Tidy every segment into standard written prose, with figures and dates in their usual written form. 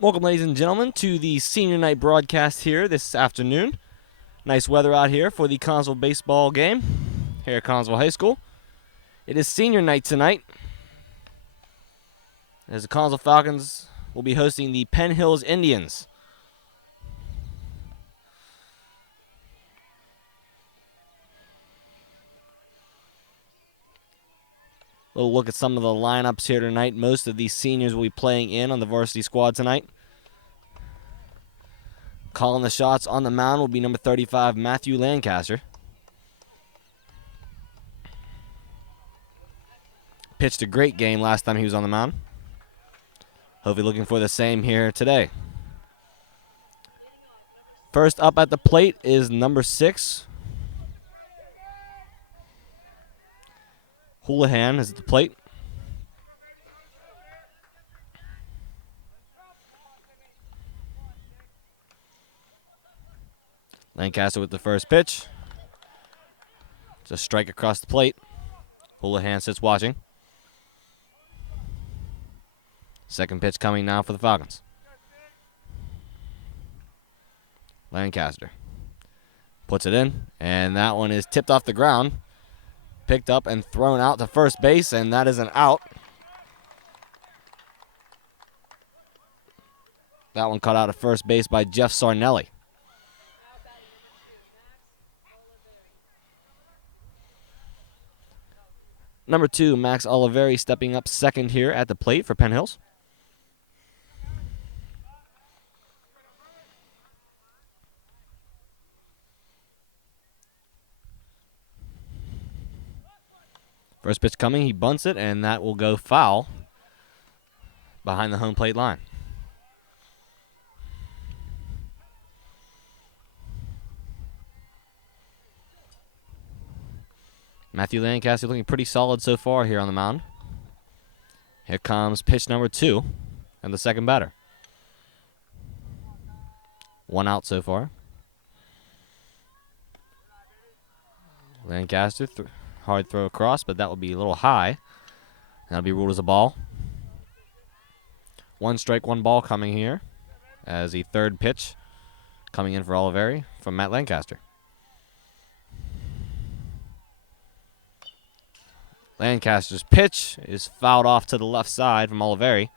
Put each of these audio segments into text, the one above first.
Welcome, ladies and gentlemen, to the senior night broadcast here this afternoon. Nice weather out here for the Connellsville baseball game here at Connellsville High School. It is senior night tonight, as the Connellsville Falcons will be hosting the Penn Hills Indians. A little look at some of the lineups here tonight. Most of these seniors will be playing in on the varsity squad tonight. Calling the shots on the mound will be number 35, Matthew Lancaster. Pitched a great game last time he was on the mound. Hopefully looking for the same here today. First up at the plate is number 6. Houlihan is at the plate. Lancaster with the first pitch. It's a strike across the plate. Houlihan sits watching. Second pitch coming now for the Falcons. Lancaster puts it in, and that one is tipped off the ground. Picked up and thrown out to first base, and that is an out. That one caught out at first base by Jeff Sarnelli. Number 2, Max Oliveri stepping up second here at the plate for Penn Hills. First pitch coming, he bunts it, and that will go foul behind the home plate line. Matthew Lancaster looking pretty solid so far here on the mound. Here comes pitch number 2 and the second batter. One out so far. Lancaster, hard throw across, but that will be a little high. That'll be ruled as a ball. 1 strike, 1 ball coming here as the third pitch coming in for Oliveri from Matt Lancaster. Lancaster's pitch is fouled off to the left side from Oliveri.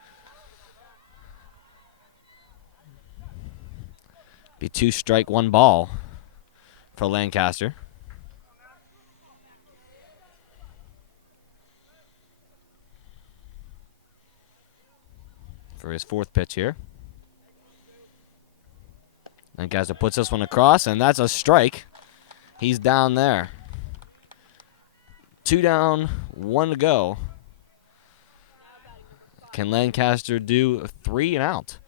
Be 2 strike, 1 ball for Lancaster. For his fourth pitch here. Lancaster puts this one across, and that's a strike. He's down there. 2 down, 1 to go. Can Lancaster do 3 and out?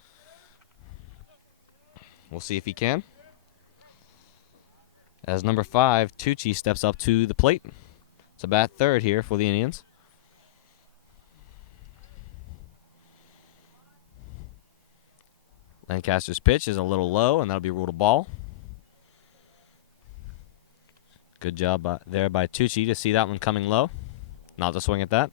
We'll see if he can. As number 5, Tucci steps up to the plate. It's a bat third here for the Indians. Lancaster's pitch is a little low, and that'll be ruled a ball. Good job there by Tucci to see that one coming low. Not to swing at that.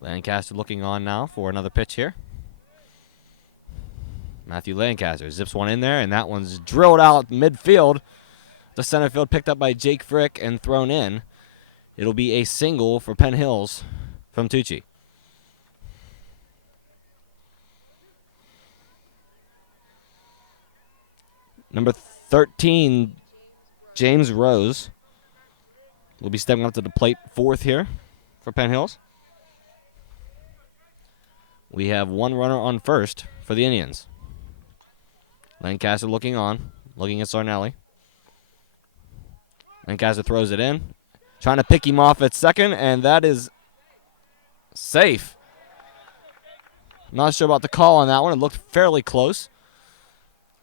Lancaster looking on now for another pitch here. Matthew Lancaster zips one in there, and that one's drilled out midfield. The center field picked up by Jake Frick and thrown in. It'll be a single for Penn Hills from Tucci. Number 13, James Rose, will be stepping up to the plate fourth here for Penn Hills. We have 1 runner on first for the Indians. Lancaster looking on, looking at Sarnelli. Lancaster throws it in, trying to pick him off at second, and that is safe. Not sure about the call on that one. It looked fairly close.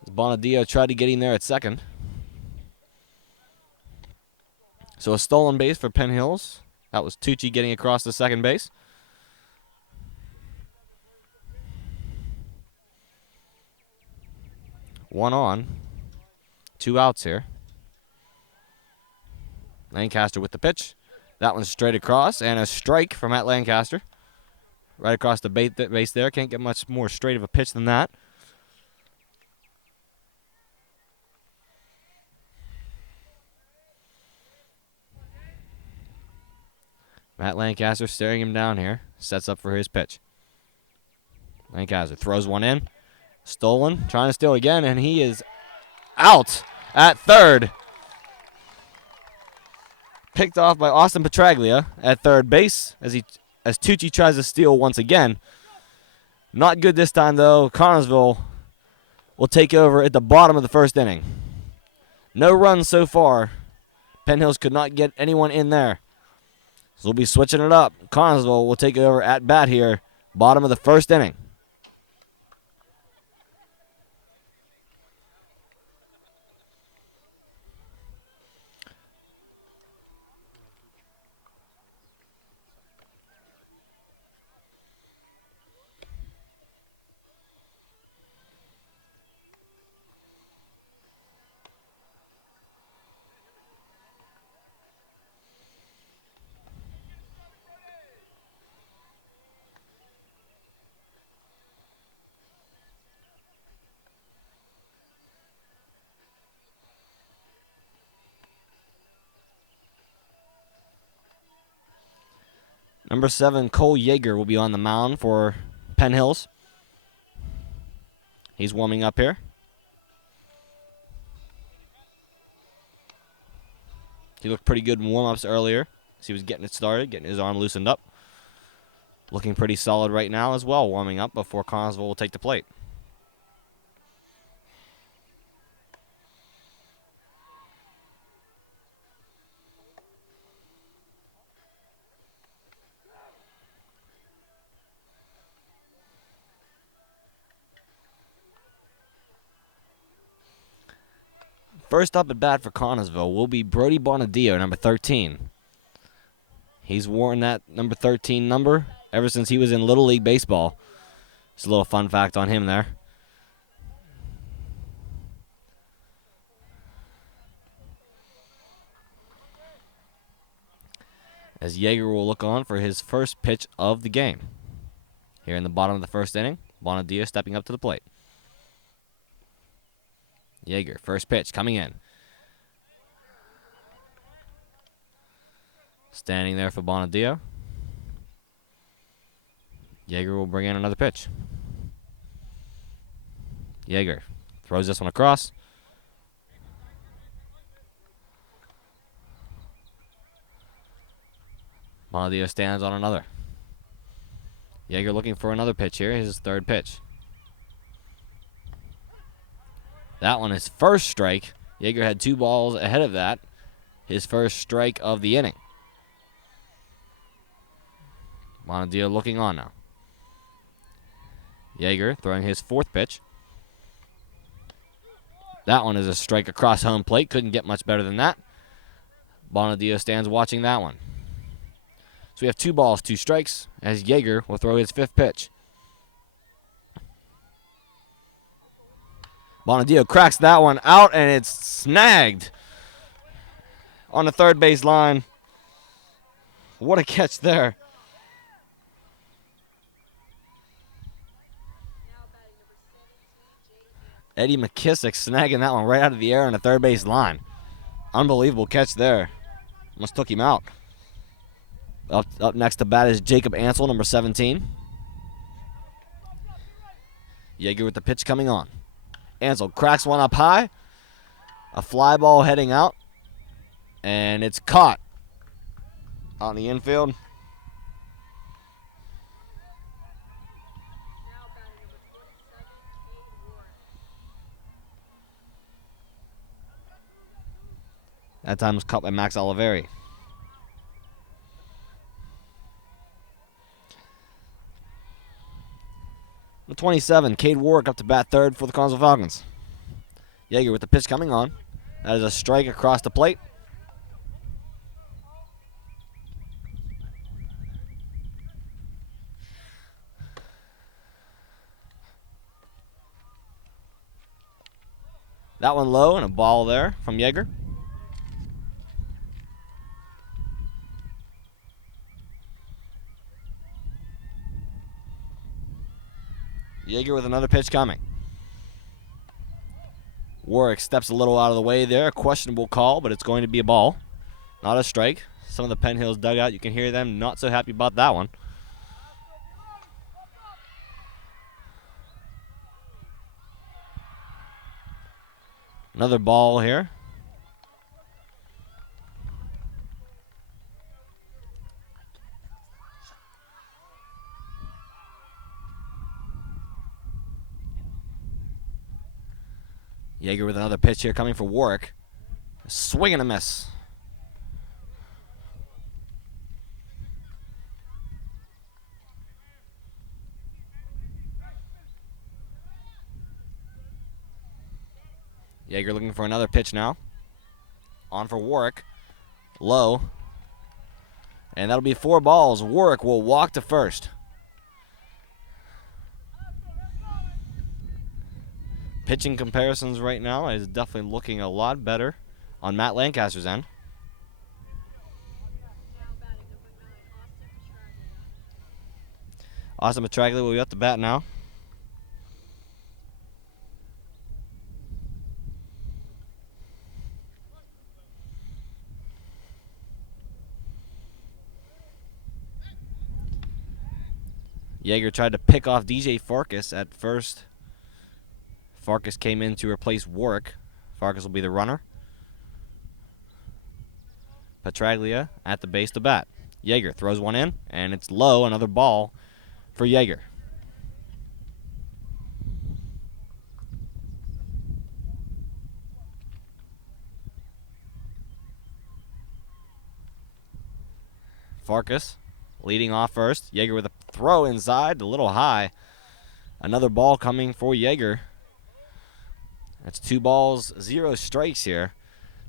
Bonadio tried to get in there at second. So a stolen base for Penn Hills. That was Tucci getting across to second base. One on. 2 outs here. Lancaster with the pitch. That one's straight across, and a strike from Matt Lancaster. Right across the base there. Can't get much more straight of a pitch than that. Matt Lancaster staring him down here. Sets up for his pitch. Lancaster throws one in. Stolen. Trying to steal again, and he is out at third. Picked off by Austin Petraglia at third base as Tucci tries to steal once again. Not good this time, though. Connellsville will take over at the bottom of the first inning. No runs so far. Penn Hills could not get anyone in there. So we'll be switching it up. Connellsville will take over at bat here, bottom of the first inning. Number 7, Cole Yeager, will be on the mound for Penn Hills. He's warming up here. He looked pretty good in warm-ups earlier as he was getting it started, getting his arm loosened up. Looking pretty solid right now as well, warming up before Connellsville will take the plate. First up at bat for Connellsville will be Brody Bonadillo, number 13. He's worn that number 13 number ever since he was in Little League Baseball. Just a little fun fact on him there. As Yeager will look on for his first pitch of the game. Here in the bottom of the first inning, Bonadillo stepping up to the plate. Yeager, first pitch, coming in. Standing there for Bonadillo. Yeager will bring in another pitch. Yeager throws this one across. Bonadillo stands on another. Yeager looking for another pitch here. His third pitch. That one is first strike. Yeager had 2 balls ahead of that. His first strike of the inning. Bonadillo looking on now. Yeager throwing his fourth pitch. That one is a strike across home plate. Couldn't get much better than that. Bonadillo stands watching that one. So we have 2 balls, 2 strikes, as Yeager will throw his fifth pitch. Bonadillo cracks that one out, and it's snagged on the third base line. What a catch there. Eddie McKissick snagging that one right out of the air on the third base line. Unbelievable catch there. Almost took him out. Up next to bat is Jacob Ansel, number 17. Yeager with the pitch coming on. Ansel cracks one up high. A fly ball heading out. And it's caught on the infield. That time was caught by Max Oliveri. The 27, Cade Warwick up to bat third for the Connellsville Falcons. Yeager with the pitch coming on. That is a strike across the plate. That one low and a ball there from Yeager. Yeager with another pitch coming. Warwick steps a little out of the way there. A questionable call, but it's going to be a ball, not a strike. Some of the Penn Hills dugout, you can hear them not so happy about that one. Another ball here. Yeager with another pitch here coming for Warwick. Swing and a miss. Yeager looking for another pitch now. On for Warwick. Low. And that'll be 4 balls. Warwick will walk to first. Pitching comparisons right now is definitely looking a lot better on Matt Lancaster's end. Austin Petraglia will be at the bat now. Yeager tried to pick off DJ Farkas at first. Farkas came in to replace Warwick. Farkas will be the runner. Petraglia at the base to bat. Yeager throws one in, and it's low. Another ball for Yeager. Farkas leading off first. Yeager with a throw inside, a little high. Another ball coming for Yeager. That's 2 balls, 0 strikes here.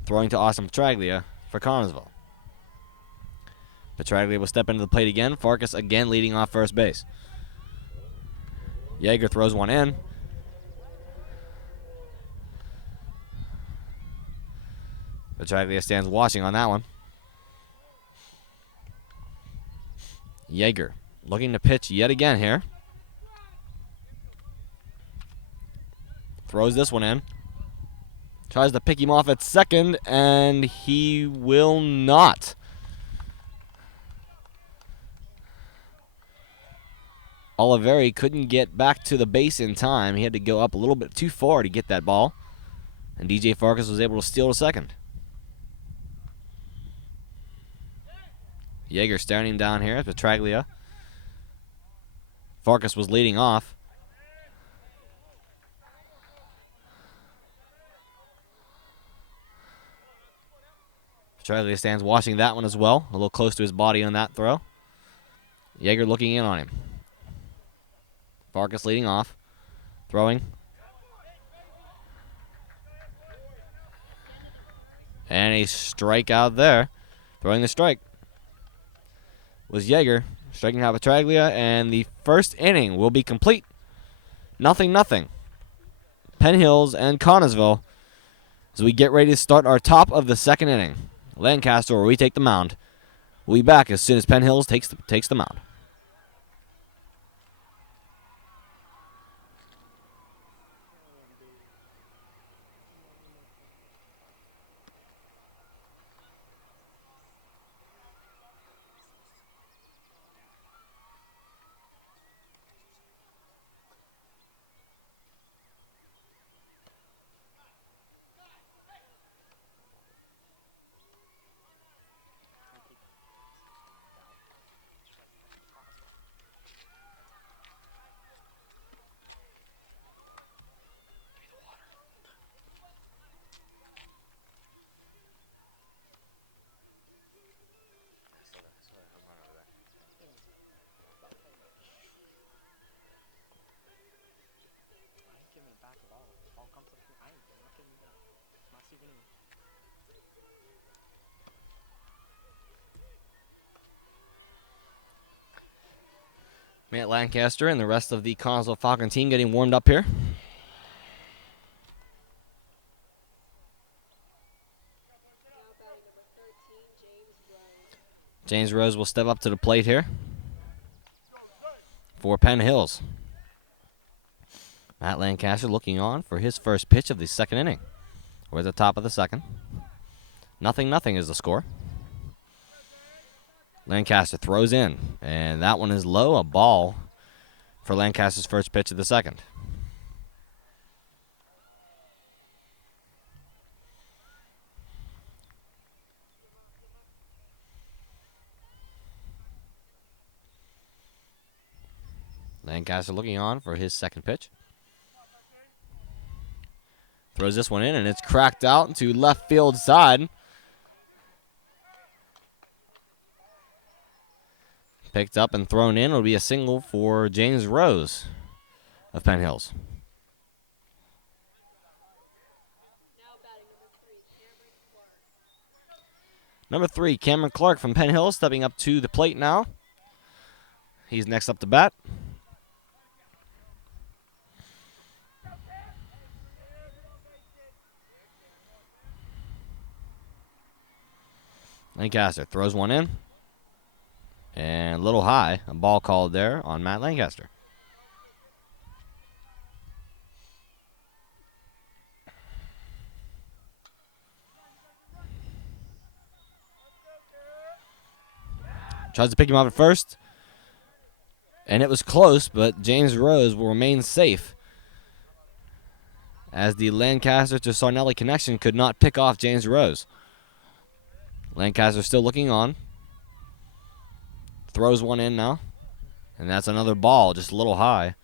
Throwing to Austin Petraglia for Connellsville. Petraglia will step into the plate again. Farkas again leading off first base. Yeager throws one in. Petraglia stands watching on that one. Yeager looking to pitch yet again here. Throws this one in. Tries to pick him off at second, and he will not. Oliveri couldn't get back to the base in time. He had to go up a little bit too far to get that ball. And DJ Farkas was able to steal to second. Yeager staring him down here. Petraglia. Farkas was leading off. Petraglia stands watching that one as well. A little close to his body on that throw. Yeager looking in on him. Farkas leading off. Throwing. And a strikeout there. Throwing the strike was Yeager. Striking out Petraglia, and the first inning will be complete. 0-0. Penn Hills and Connellsville as we get ready to start our top of the second inning. Lancaster, where we take the mound. We'll be back as soon as Penn Hills takes the mound. Matt Lancaster and the rest of the Connellsville Falcon team getting warmed up here. James Rose will step up to the plate here for Penn Hills. Matt Lancaster looking on for his first pitch of the second inning. We're at the top of the second. 0-0 is the score. Lancaster throws in, and that one is low, a ball for Lancaster's first pitch of the second. Lancaster looking on for his second pitch. Throws this one in, and it's cracked out to left field side. Picked up and thrown in. It'll be a single for James Rose of Penn Hills. Number 3, Cameron Clark from Penn Hills stepping up to the plate now. He's next up to bat. Lancaster throws one in. And a little high. A ball called there on Matt Lancaster. Tries to pick him up at first. And it was close, but James Rose will remain safe, as the Lancaster to Sarnelli connection could not pick off James Rose. Lancaster still looking on. Throws one in now. And that's another ball, just a little high.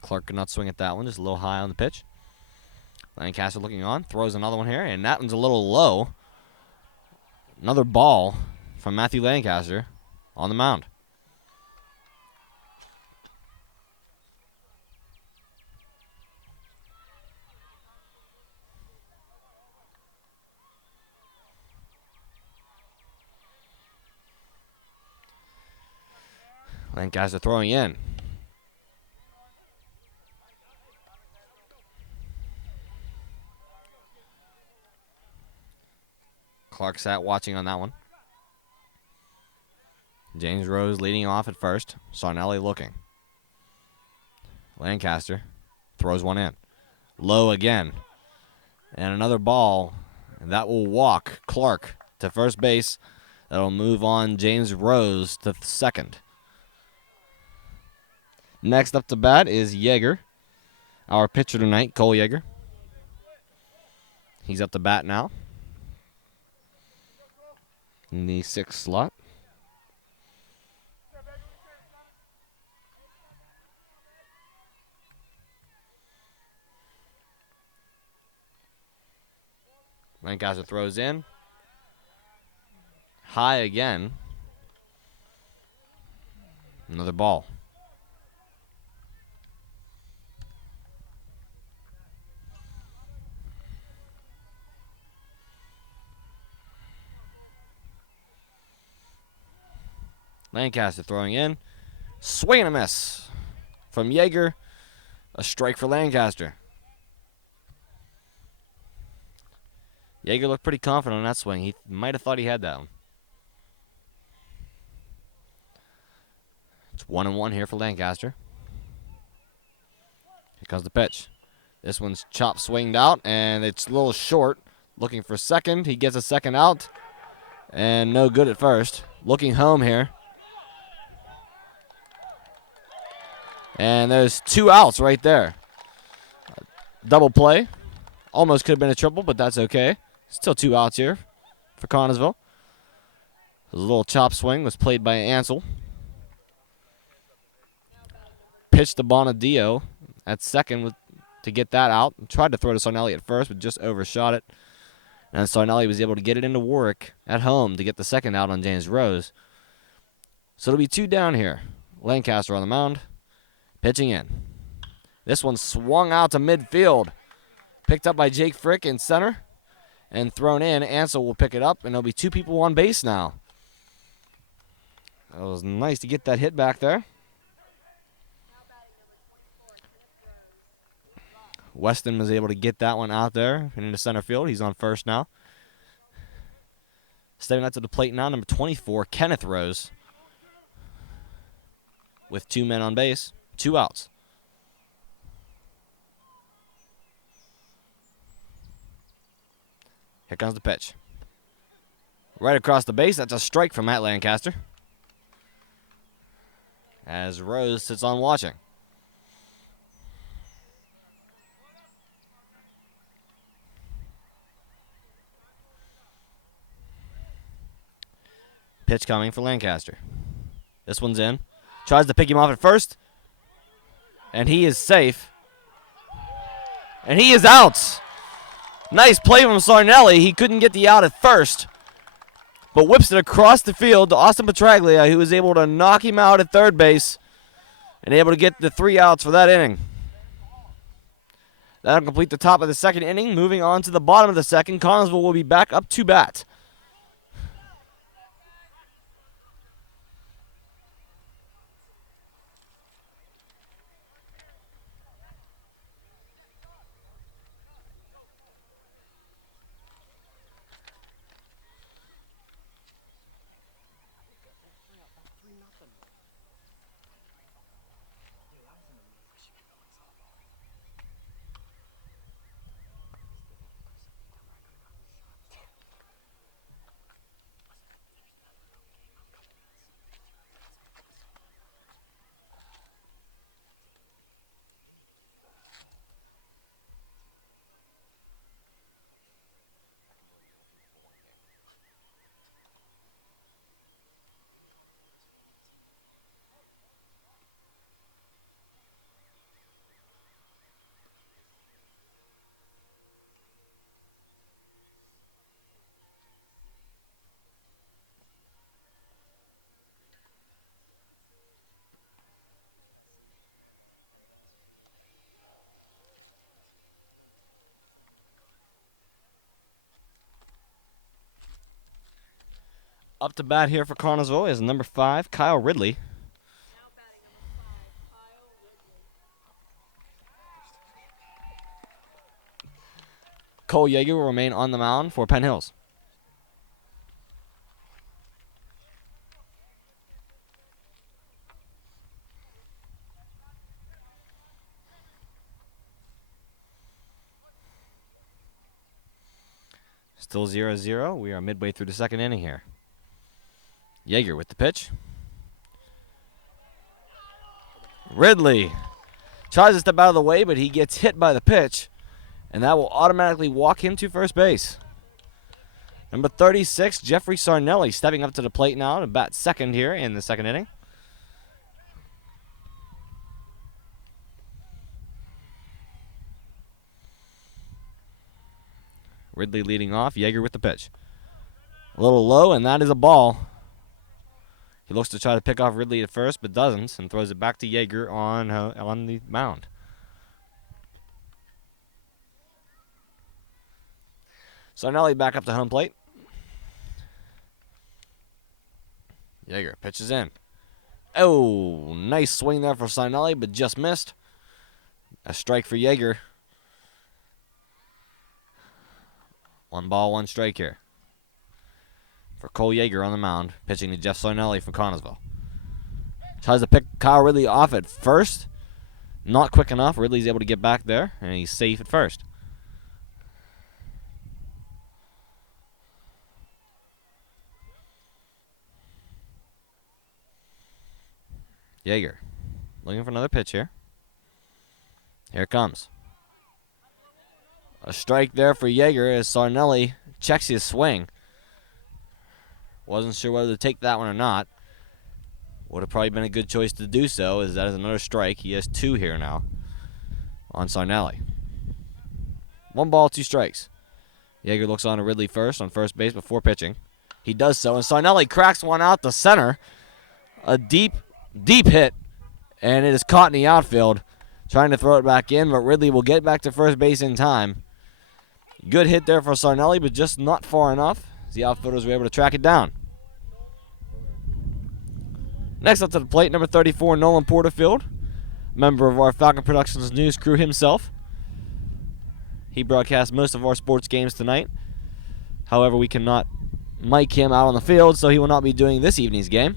Clark could not swing at that one, just a little high on the pitch. Lancaster looking on, throws another one here, and that one's a little low. Another ball from Matthew Lancaster on the mound. Lancaster throwing in. Clark sat watching on that one. James Rose leading off at first. Sarnelli looking. Lancaster throws one in. Low again. And another ball. And that will walk Clark to first base. That'll move on James Rose to second. Next up to bat is Yeager. Our pitcher tonight, Cole Yeager. He's up to bat now. In the 6th slot. Lancaster throws in. High again. Another ball. Lancaster throwing in. Swing and a miss from Yeager. A strike for Lancaster. Yeager looked pretty confident on that swing. He might have thought he had that one. It's 1-1 here for Lancaster. Here comes the pitch. This one's chopped, swinged out, and it's a little short. Looking for second. He gets a second out. And no good at first. Looking home here. And there's 2 outs right there. Double play. Almost could have been a triple, but that's okay. Still 2 outs here for Connellsville. A little chop swing was played by Ansel. Pitched to Bonadio at second to get that out. Tried to throw to Sarnelli at first, but just overshot it. And Sarnelli was able to get it into Warwick at home to get the second out on James Rose. So it'll be 2 down here. Lancaster on the mound. Pitching in. This one swung out to midfield. Picked up by Jake Frick in center. And thrown in. Ansel will pick it up, and there'll be 2 people on base now. It was nice to get that hit back there. Weston was able to get that one out there and into center field. He's on first now. Stepping out to the plate now, number 24, Kenneth Rose. With 2 men on base, 2 outs. Here comes the pitch. Right across the base, that's a strike from Matt Lancaster. As Rose sits on watching. Pitch coming for Lancaster. This one's in. Tries to pick him off at first. And he is safe. And he is out. Nice play from Sarnelli. He couldn't get the out at first, but whips it across the field to Austin Petraglia, who was able to knock him out at third base and able to get the 3 outs for that inning. That'll complete the top of the second inning. Moving on to the bottom of the second, Connellsville will be back up to bat. Up to bat here for Connellsville is number 5, Kyle Ridley. Cole Yeager will remain on the mound for Penn Hills. Still 0-0. We are midway through the second inning here. Yeager with the pitch. Ridley tries to step out of the way, but he gets hit by the pitch, and that will automatically walk him to first base. Number 36, Jeffrey Sarnelli, stepping up to the plate now to bat second here in the second inning. Ridley leading off, Yeager with the pitch. A little low, and that is a ball. He looks to try to pick off Ridley at first, but doesn't, and throws it back to Yeager on the mound. Sarnelli back up to home plate. Yeager pitches in. Oh, nice swing there for Sarnelli, but just missed. A strike for Yeager. 1 ball, 1 strike here for Cole Yeager on the mound, pitching to Jeff Sarnelli from Connellsville. Tries to pick Kyle Ridley off at first. Not quick enough. Ridley's able to get back there, and he's safe at first. Yeager looking for another pitch here. Here it comes. A strike there for Yeager as Sarnelli checks his swing. Wasn't sure whether to take that one or not. Would have probably been a good choice to do so, as that is another strike. He has 2 here now on Sarnelli. 1 ball, 2 strikes. Yeager looks on to Ridley first on first base before pitching. He does so, and Sarnelli cracks one out to center. A deep hit, and it is caught in the outfield. Trying to throw it back in, but Ridley will get back to first base in time. Good hit there for Sarnelli, but just not far enough. The outfielders were able to track it down. Next up to the plate, number 34, Nolan Porterfield, member of our Falcon Productions news crew himself. He broadcasts most of our sports games tonight. However, we cannot Mike Kim out on the field, so he will not be doing this evening's game.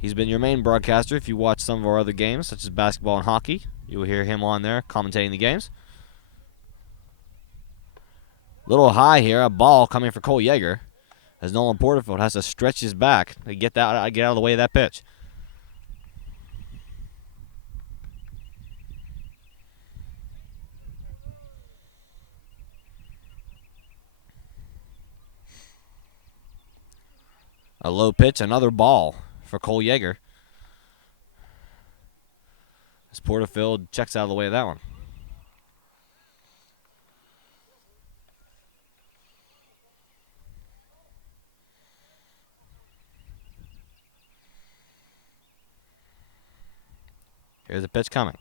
He's been your main broadcaster. If you watch some of our other games, such as basketball and hockey, you will hear him on there commentating the games. Little high here, a ball coming for Cole Yeager, as Nolan Porterfield has to stretch his back to get out of the way of that pitch. A low pitch, another ball for Cole Yeager. As Porterfield checks out of the way of that one. Here's the pitch coming.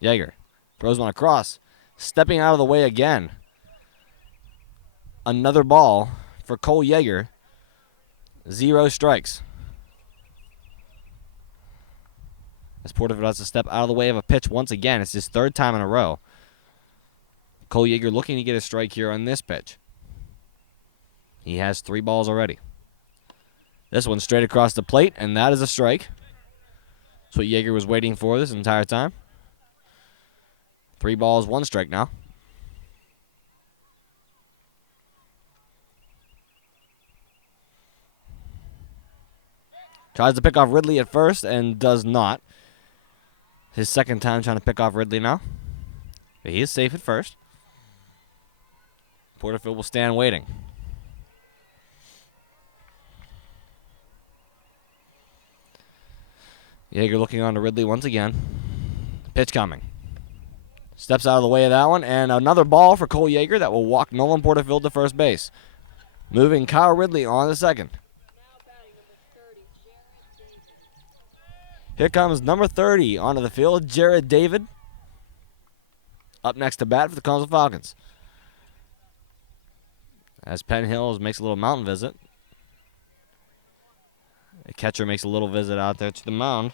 Yeager throws one across. Stepping out of the way again. Another ball for Cole Yeager. 0 strikes. As Porterfield has to step out of the way of a pitch once again. It's his 3rd time in a row. Cole Yeager looking to get a strike here on this pitch. He has 3 balls already. This one straight across the plate, and that is a strike. That's what Yeager was waiting for this entire time. 3 balls, 1 strike now. Tries to pick off Ridley at first and does not. His 2nd time trying to pick off Ridley now. But he is safe at first. Porterfield will stand waiting. Yeager looking on to Ridley once again. Pitch coming. Steps out of the way of that one. And another ball for Cole Yeager that will walk Nolan Porterfield to first base. Moving Kyle Ridley on to second. Here comes number 30 onto the field, Jared David. Up next to bat for the Connellsville Falcons. As Penn Hills makes a little mountain visit. The catcher makes a little visit out there to the mound.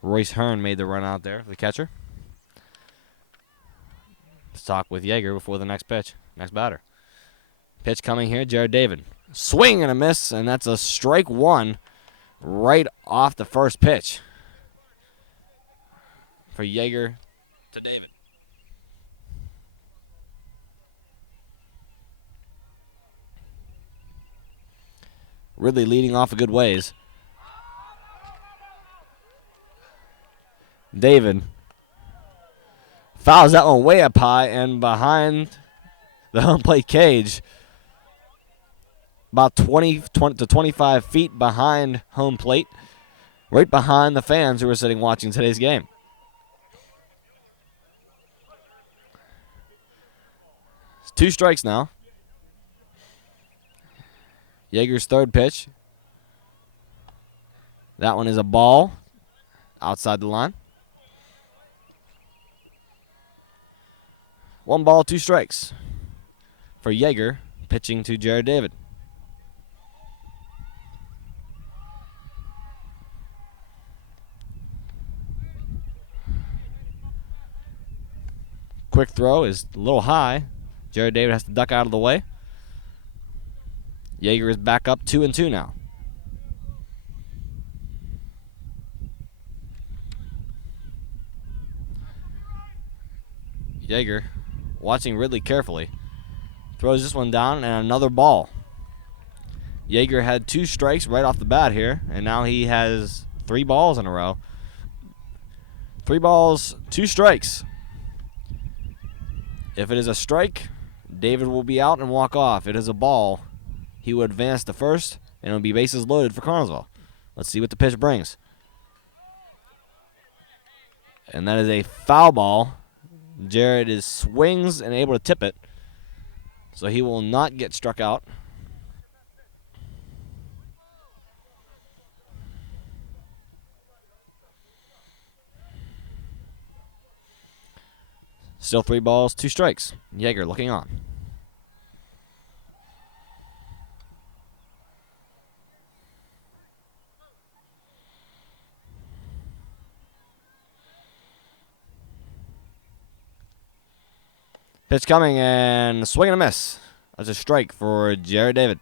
Royce Hearn made the run out there for the catcher. Let's talk with Yeager before the next pitch, next batter. Pitch coming here, Jared David. Swing and a miss, and that's a strike 1 right off the first pitch for Yeager to David. Ridley leading off a good ways. David fouls that one way up high and behind the home plate cage. About 20 to 25 feet behind home plate. Right behind the fans who are sitting watching today's game. It's 2 strikes now. Yeager's 3rd pitch. That one is a ball outside the line. 1 ball, 2 strikes for Yeager, pitching to Jared David. Quick throw is a little high. Jared David has to duck out of the way. Yeager is back up 2-2 now. Yeager watching Ridley carefully. Throws this one down and another ball. Yeager had 2 strikes right off the bat here, and now he has 3 balls in a row. 3 balls, 2 strikes. If it is a strike, David will be out and walk off. If it is a ball, he will advance to first, and it will be bases loaded for Connellsville. Let's see what the pitch brings. And that is a foul ball. Jared swings and able to tip it, so he will not get struck out. Still 3 balls, 2 strikes. Yeager looking on. Pitch coming and a swing and a miss. That's a strike for Jared David.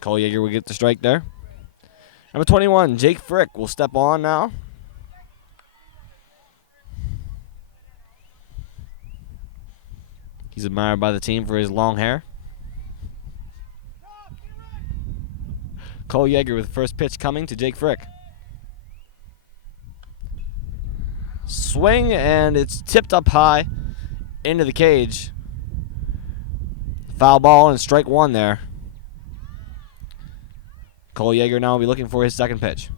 Cole Yeager will get the strike there. Number 21, Jake Frick will step on now. He's admired by the team for his long hair. Cole Yeager with the first pitch coming to Jake Frick. Swing, and it's tipped up high into the cage. Foul ball and strike one there. Cole Yeager now will be looking for his second pitch.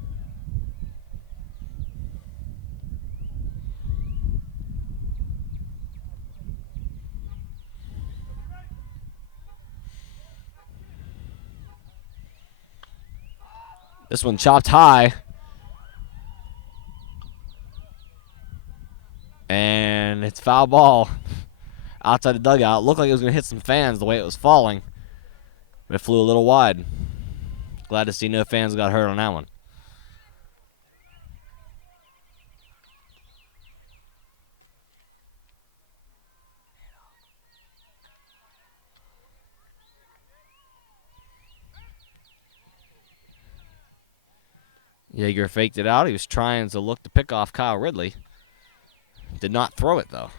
This one chopped high. And it's foul ball outside the dugout. It looked like it was going to hit some fans the way it was falling. But it flew a little wide. Glad to see no fans got hurt on that one. Yeager faked it out. He was trying to look to pick off Kyle Ridley. Did not throw it, though.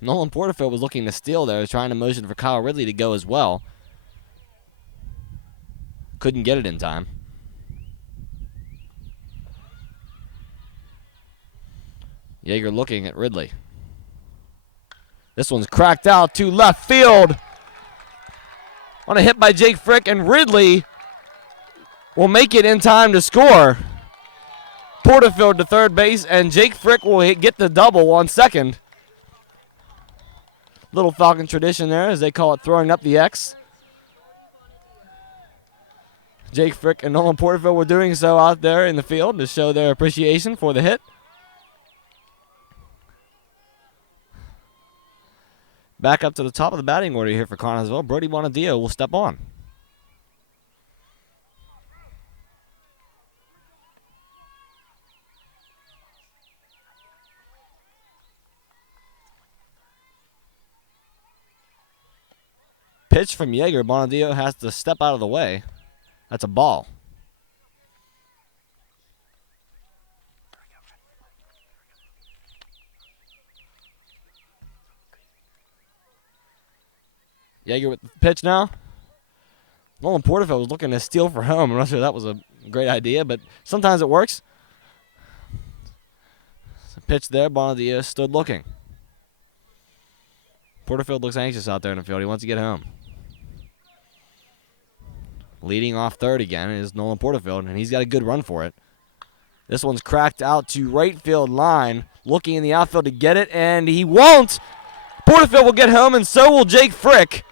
Nolan Porterfield was looking to steal there, trying to motion for Kyle Ridley to go as well. Couldn't get it in time. Yeager looking at Ridley. This one's cracked out to left field. On a hit by Jake Frick, and Ridley will make it in time to score. Porterfield to third base, and Jake Frick will get the double on second. Little Falcon tradition there, as they call it throwing up the X. Jake Frick and Nolan Porterfield were doing so out there in the field to show their appreciation for the hit. Back up to the top of the batting order here for Connellsville. Brody Bonadio will step on. Pitch from Yeager. Bonadio has to step out of the way. That's a ball. Yeager with the pitch now. Nolan Porterfield was looking to steal for home. I'm not sure that was a great idea, but sometimes it works. Pitch there. Bonadio stood looking. Porterfield looks anxious out there in the field. He wants to get home. Leading off third again is Nolan Porterfield, and he's got a good run for it. This one's cracked out to right field line. Looking in the outfield to get it, and he won't. Porterfield will get home, and so will Jake Frick.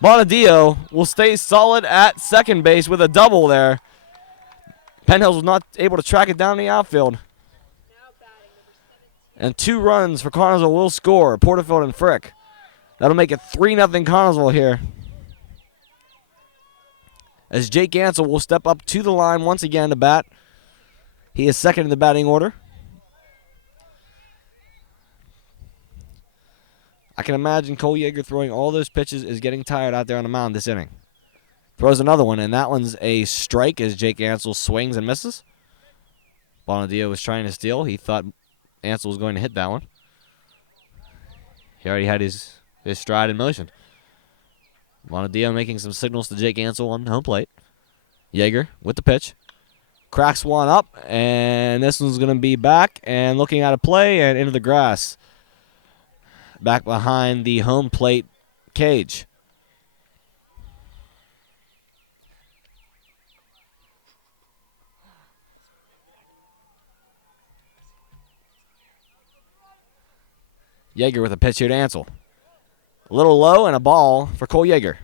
Bonadio will stay solid at second base with a double there. Penn was not able to track it down in the outfield. And 2 runs for Connellsville will score, Porterfield and Frick. That'll make it 3-0 Connellsville here. As Jake Ansel will step up to the line once again to bat. He is second in the batting order. I can imagine Cole Yeager throwing all those pitches is getting tired out there on the mound this inning. Throws another one, and that one's a strike as Jake Ansel swings and misses. Bonadio was trying to steal. He thought Ansel was going to hit that one. He already had his stride in motion. Bonadio making some signals to Jake Ansel on home plate. Yeager with the pitch. Cracks one up, and this one's going to be back and looking out of play and into the grass. Back behind the home plate cage. Yeager with a pitch here to Ansel. A little low and a ball for Cole Yeager.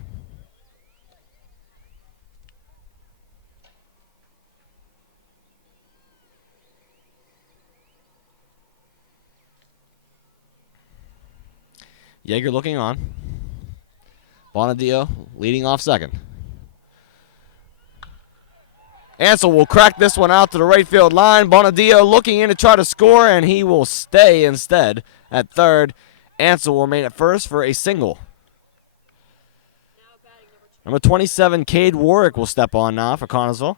Yeager looking on. Bonadio leading off second. Ansel will crack this one out to the right field line. Bonadio looking in to try to score, and he will stay instead at third. Ansel will remain at first for a single. Number 27, Cade Warwick, will step on now for Connellsville.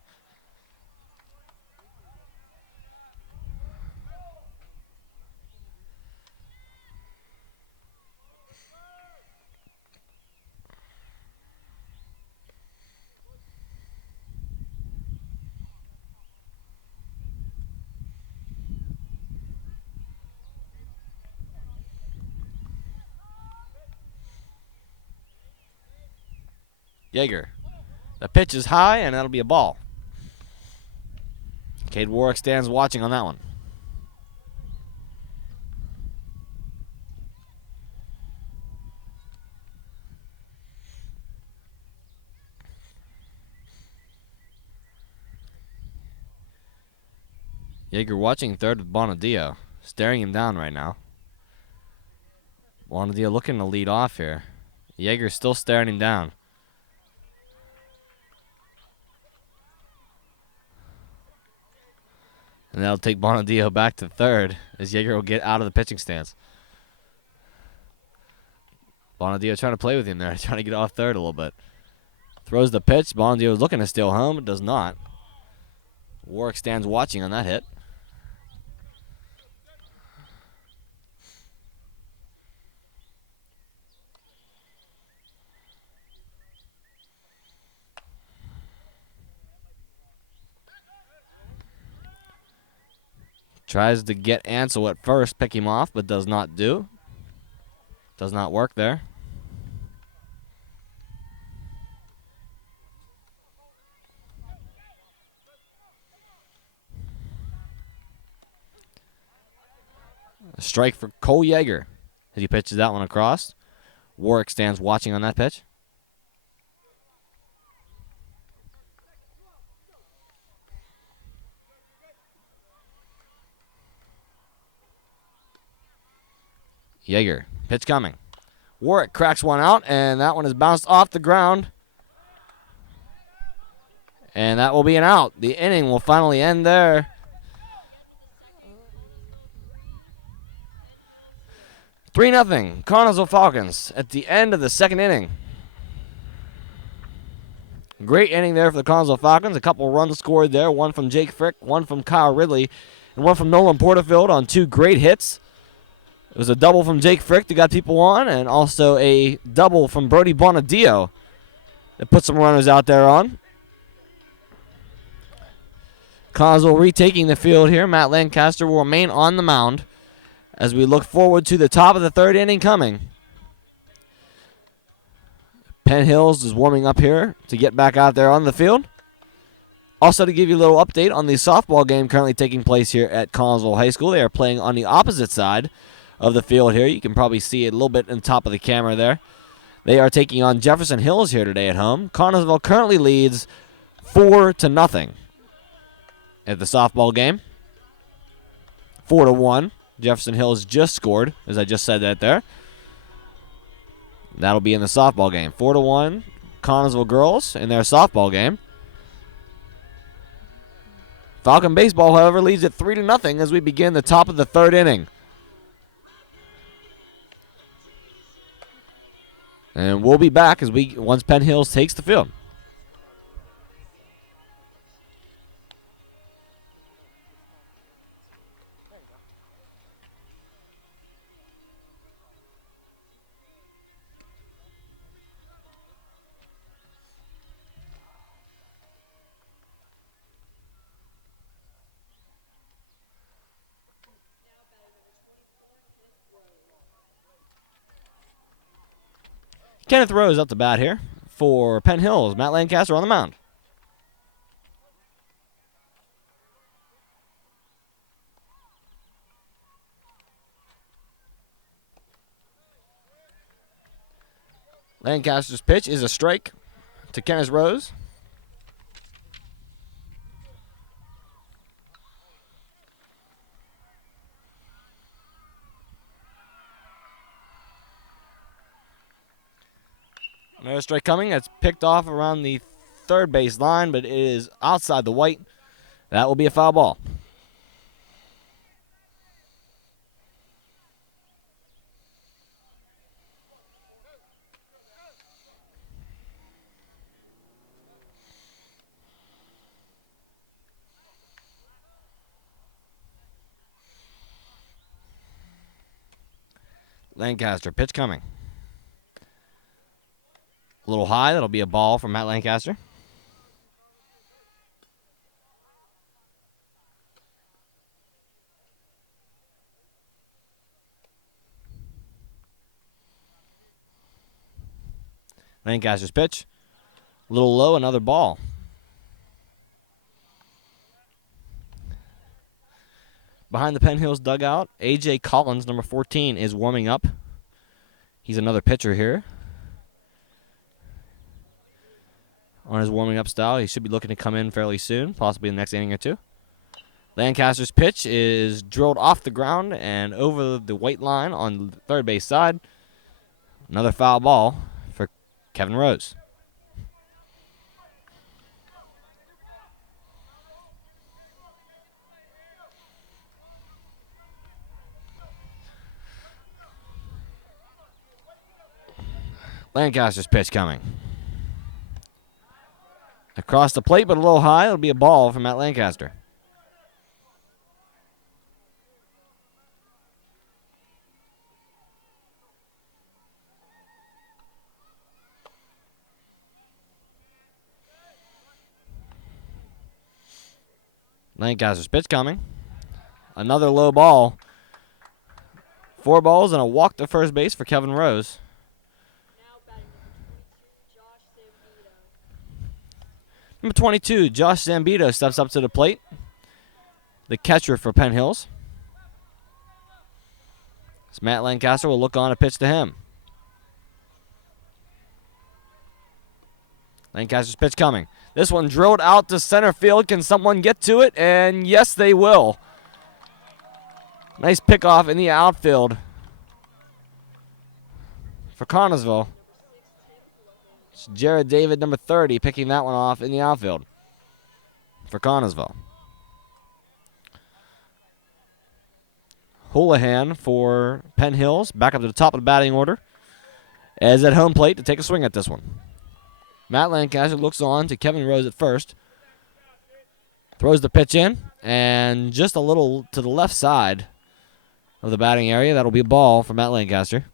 Yeager. The pitch is high, and that'll be a ball. Cade Warwick stands watching on that one. Yeager watching third with Bonadio, staring him down right now. Bonadio looking to lead off here. Yeager still staring him down. And that'll take Bonadio back to third as Yeager will get out of the pitching stance. Bonadio trying to play with him there, trying to get off third a little bit. Throws the pitch. Bonadio is looking to steal home, but does not. Warwick stands watching on that hit. Tries to get Ansel at first, pick him off, but does not do. Does not work there. A strike for Cole Yeager as he pitches that one across. Warwick stands watching on that pitch. Yeager, pitch coming. Warwick cracks one out, and that one is bounced off the ground. And that will be an out. The inning will finally end there. Three 0 Connellsville Falcons at the end of the second inning. Great inning there for the Connellsville Falcons. A couple runs scored there. One from Jake Frick, one from Kyle Ridley, and one from Nolan Porterfield on two great hits. It was a double from Jake Frick that got people on, and also a double from Brody Bonadio that put some runners out there on. Connellsville retaking the field here. Matt Lancaster will remain on the mound as we look forward to the top of the third inning coming. Penn Hills is warming up here to get back out there on the field. Also, to give you a little update on the softball game currently taking place here at Connellsville High School. They are playing on the opposite side of the field here. You can probably see it a little bit on top of the camera there. They are taking on Jefferson Hills here today at home. Connellsville currently leads 4-0 at the softball game. 4-1. Jefferson Hills just scored, as I just said that there. That'll be in the softball game. 4-1, Connellsville girls in their softball game. Falcon baseball, however, leads at 3-0 as we begin the top of the third inning. And we'll be back once Penn Hills takes the field. Kenneth Rose up to bat here for Penn Hills. Matt Lancaster on the mound. Lancaster's pitch is a strike to Kenneth Rose. Another strike coming. That's picked off around the third base line, but it is outside the white. That will be a foul ball. Lancaster, pitch coming. A little high. That'll be a ball from Matt Lancaster. Lancaster's pitch. A little low, another ball. Behind the Penn Hills dugout, A.J. Collins, number 14, is warming up. He's another pitcher here. On his warming up style, he should be looking to come in fairly soon, possibly in the next inning or two. Lancaster's pitch is drilled off the ground and over the white line on the third base side. Another foul ball for Kevin Rose. Lancaster's pitch coming. Across the plate, but a little high. It'll be a ball from Matt Lancaster. Lancaster's pitch coming. Another low ball. 4 balls and a walk to first base for Kevin Rose. Number 22, Josh Zambito steps up to the plate. The catcher for Penn Hills. So Matt Lancaster will look on a pitch to him. Lancaster's pitch coming. This one drilled out to center field. Can someone get to it? And yes, they will. Nice pickoff in the outfield for Connellsville. It's Jared David, number 30, picking that one off in the outfield for Connellsville. Houlihan for Penn Hills, back up to the top of the batting order, is at home plate to take a swing at this one. Matt Lancaster looks on to Kevin Rose at first. Throws the pitch in, and just a little to the left side of the batting area. That'll be a ball for Matt Lancaster.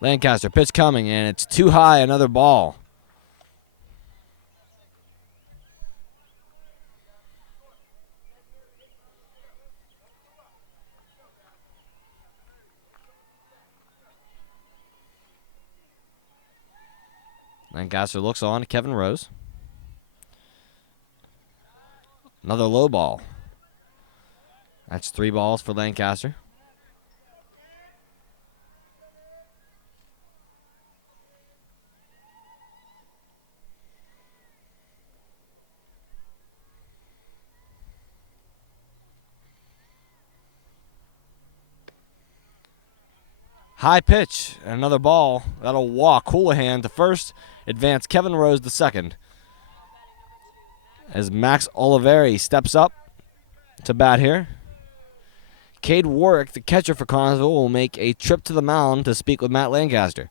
Lancaster, pitch coming, and it's too high, another ball. Lancaster looks on to Kevin Rose. Another low ball. That's 3 balls for Lancaster. High pitch, another ball. That'll walk Houlihan to first. Advance Kevin Rose to second. As Max Oliveri steps up to bat here. Cade Warwick, the catcher for Connellsville, will make a trip to the mound to speak with Matt Lancaster.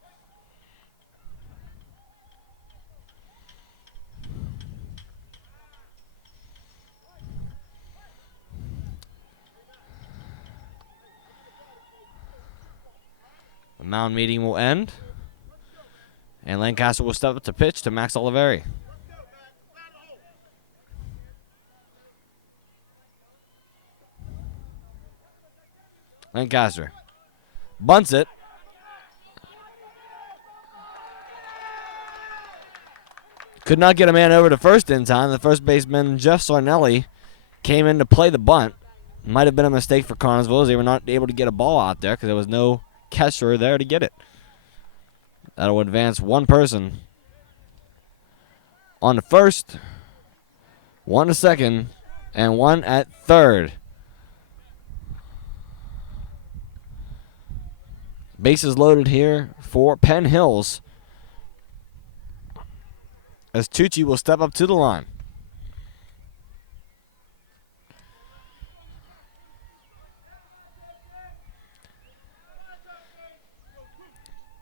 The mound meeting will end. And Lancaster will step up to pitch to Max Oliveri. Lancaster bunts it. Could not get a man over to first in time. The first baseman, Jeff Sarnelli, came in to play the bunt. Might have been a mistake for Connellsville as they were not able to get a ball out there because there was no catcher there to get it. That'll advance one person on to first, one to second, and one at third. Bases loaded here for Penn Hills, as Tucci will step up to the line.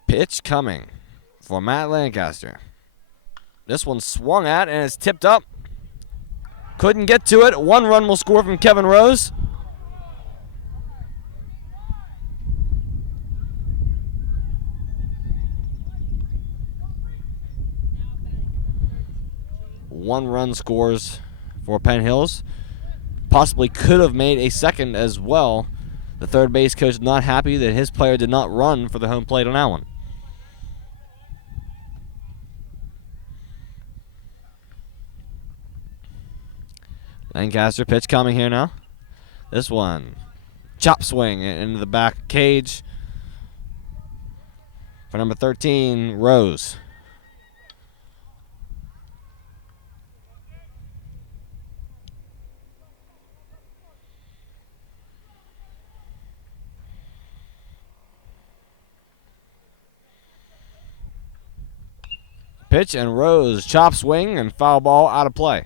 Pitch coming for Matt Lancaster. This one swung at and is tipped up. Couldn't get to it. One run will score from Kevin Rose. One run scores for Penn Hills. Possibly could have made a second as well. The third base coach not happy that his player did not run for the home plate on that one. Lancaster pitch coming here now. This one, chop swing into the back cage for number 13, Rose. Pitch and Rose, chop swing and foul ball out of play.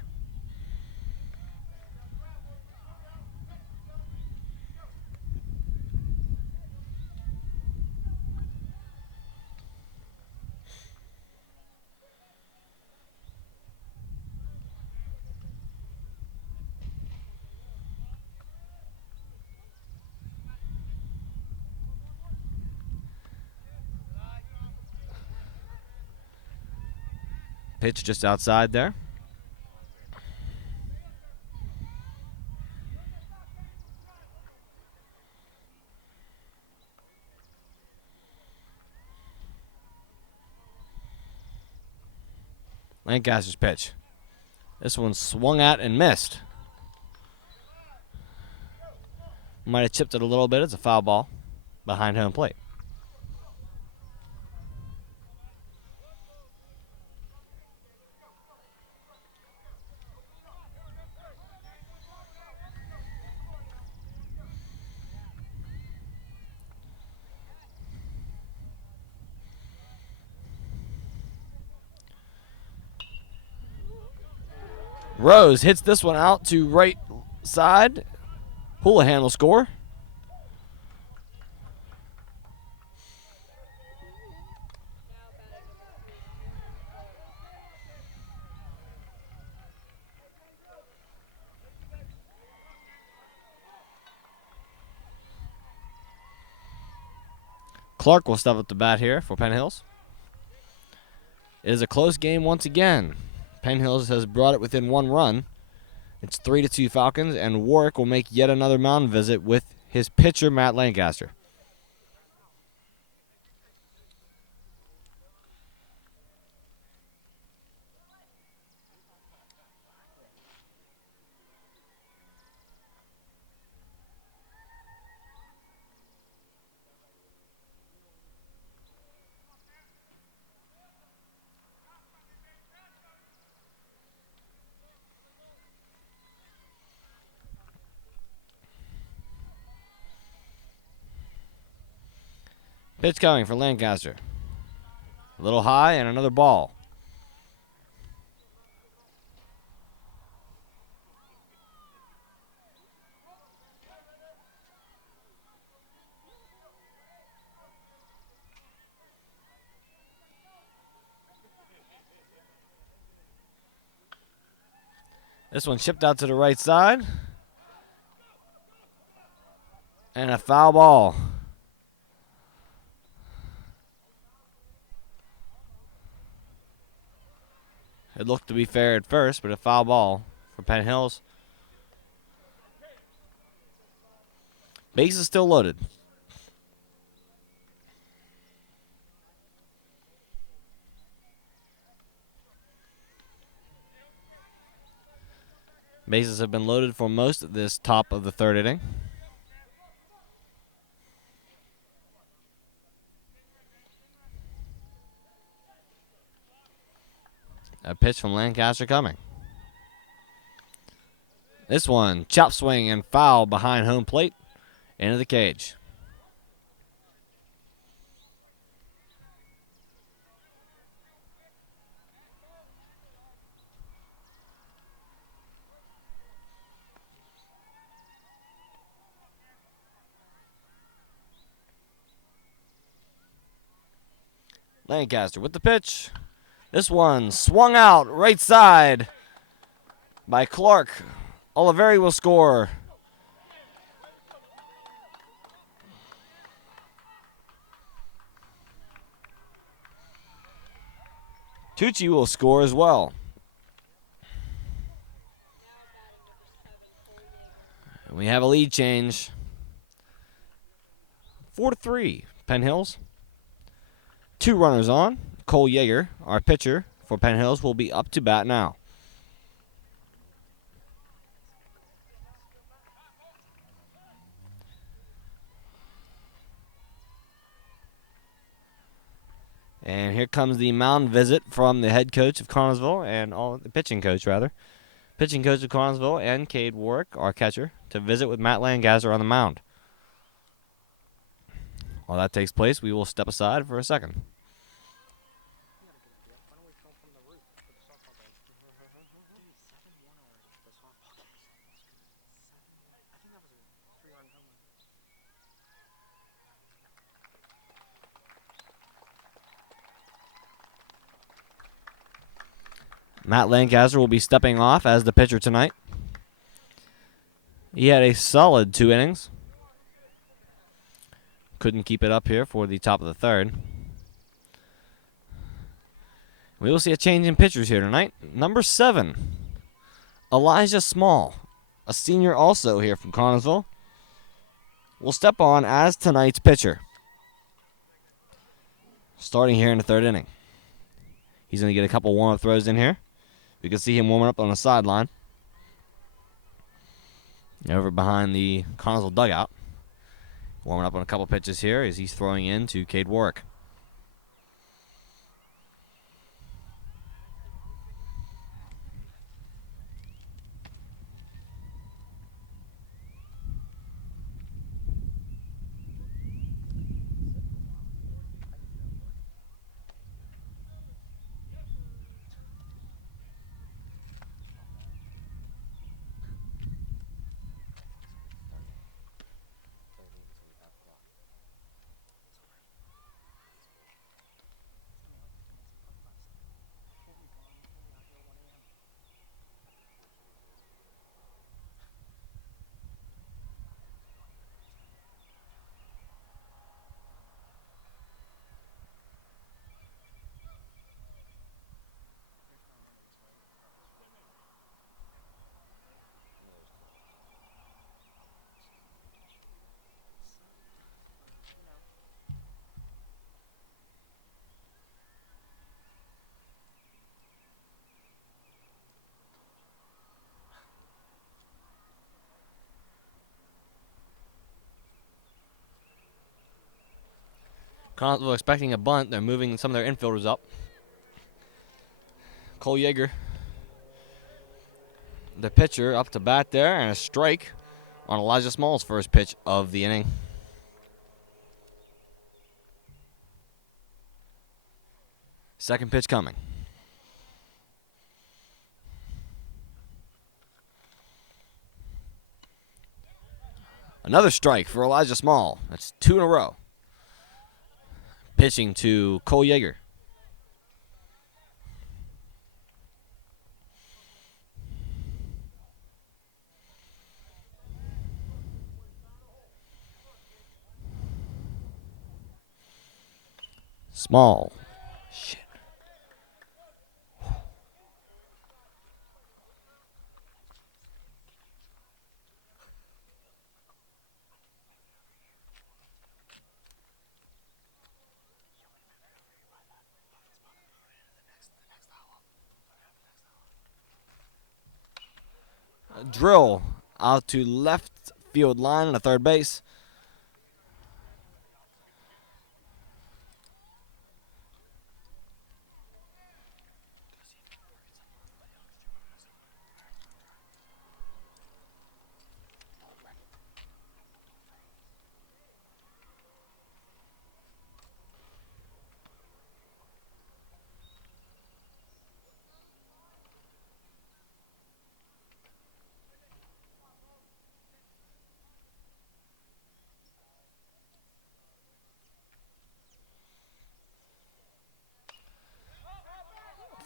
Pitch just outside there. Lancaster's pitch. This one swung at and missed. Might have chipped it a little bit. It's a foul ball behind home plate. Rose hits this one out to right side. Houlihan will score. Clark will step up the bat here for Penn Hills. It is a close game once again. Penn Hills has brought it within one run. It's 3-2 Falcons, and Warwick will make yet another mound visit with his pitcher, Matt Lancaster. Pitch coming for Lancaster. A little high and another ball. This one chipped out to the right side. And a foul ball. It looked to be fair at first, but a foul ball for Penn Hills. Base is still loaded. Bases have been loaded for most of this top of the third inning. A pitch from Lancaster coming. This one, chop swing and foul behind home plate into the cage. Lancaster with the pitch. This one swung out right side by Clark. Oliveri will score. Tucci will score as well. We have a lead change. 4-3, Penn Hills. 2 runners on. Cole Yeager, our pitcher for Penn Hills, will be up to bat now. And here comes the mound visit from the head coach of Connellsville and the pitching coach, rather. Pitching coach of Connellsville and Cade Warwick, our catcher, to visit with Matt Lancaster on the mound. While that takes place, we will step aside for a second. Matt Lancaster will be stepping off as the pitcher tonight. He had a solid 2 innings. Couldn't keep it up here for the top of the third. We will see a change in pitchers here tonight. Number 7, Elijah Small, a senior also here from Connellsville, will step on as tonight's pitcher, starting here in the 3rd inning. He's going to get a couple warm-up throws in here. We can see him warming up on the sideline over behind the Connellsville dugout. Warming up on a couple pitches here as he's throwing in to Cade Warwick. Connellsville expecting a bunt. They're moving some of their infielders up. Cole Yeager, the pitcher, up to bat there, and a strike on Elijah Small's first pitch of the inning. Second pitch coming. Another strike for Elijah Small. That's 2 in a row. Pitching to Cole Yeager. Small. Shit. A drill out to left field line on the third base.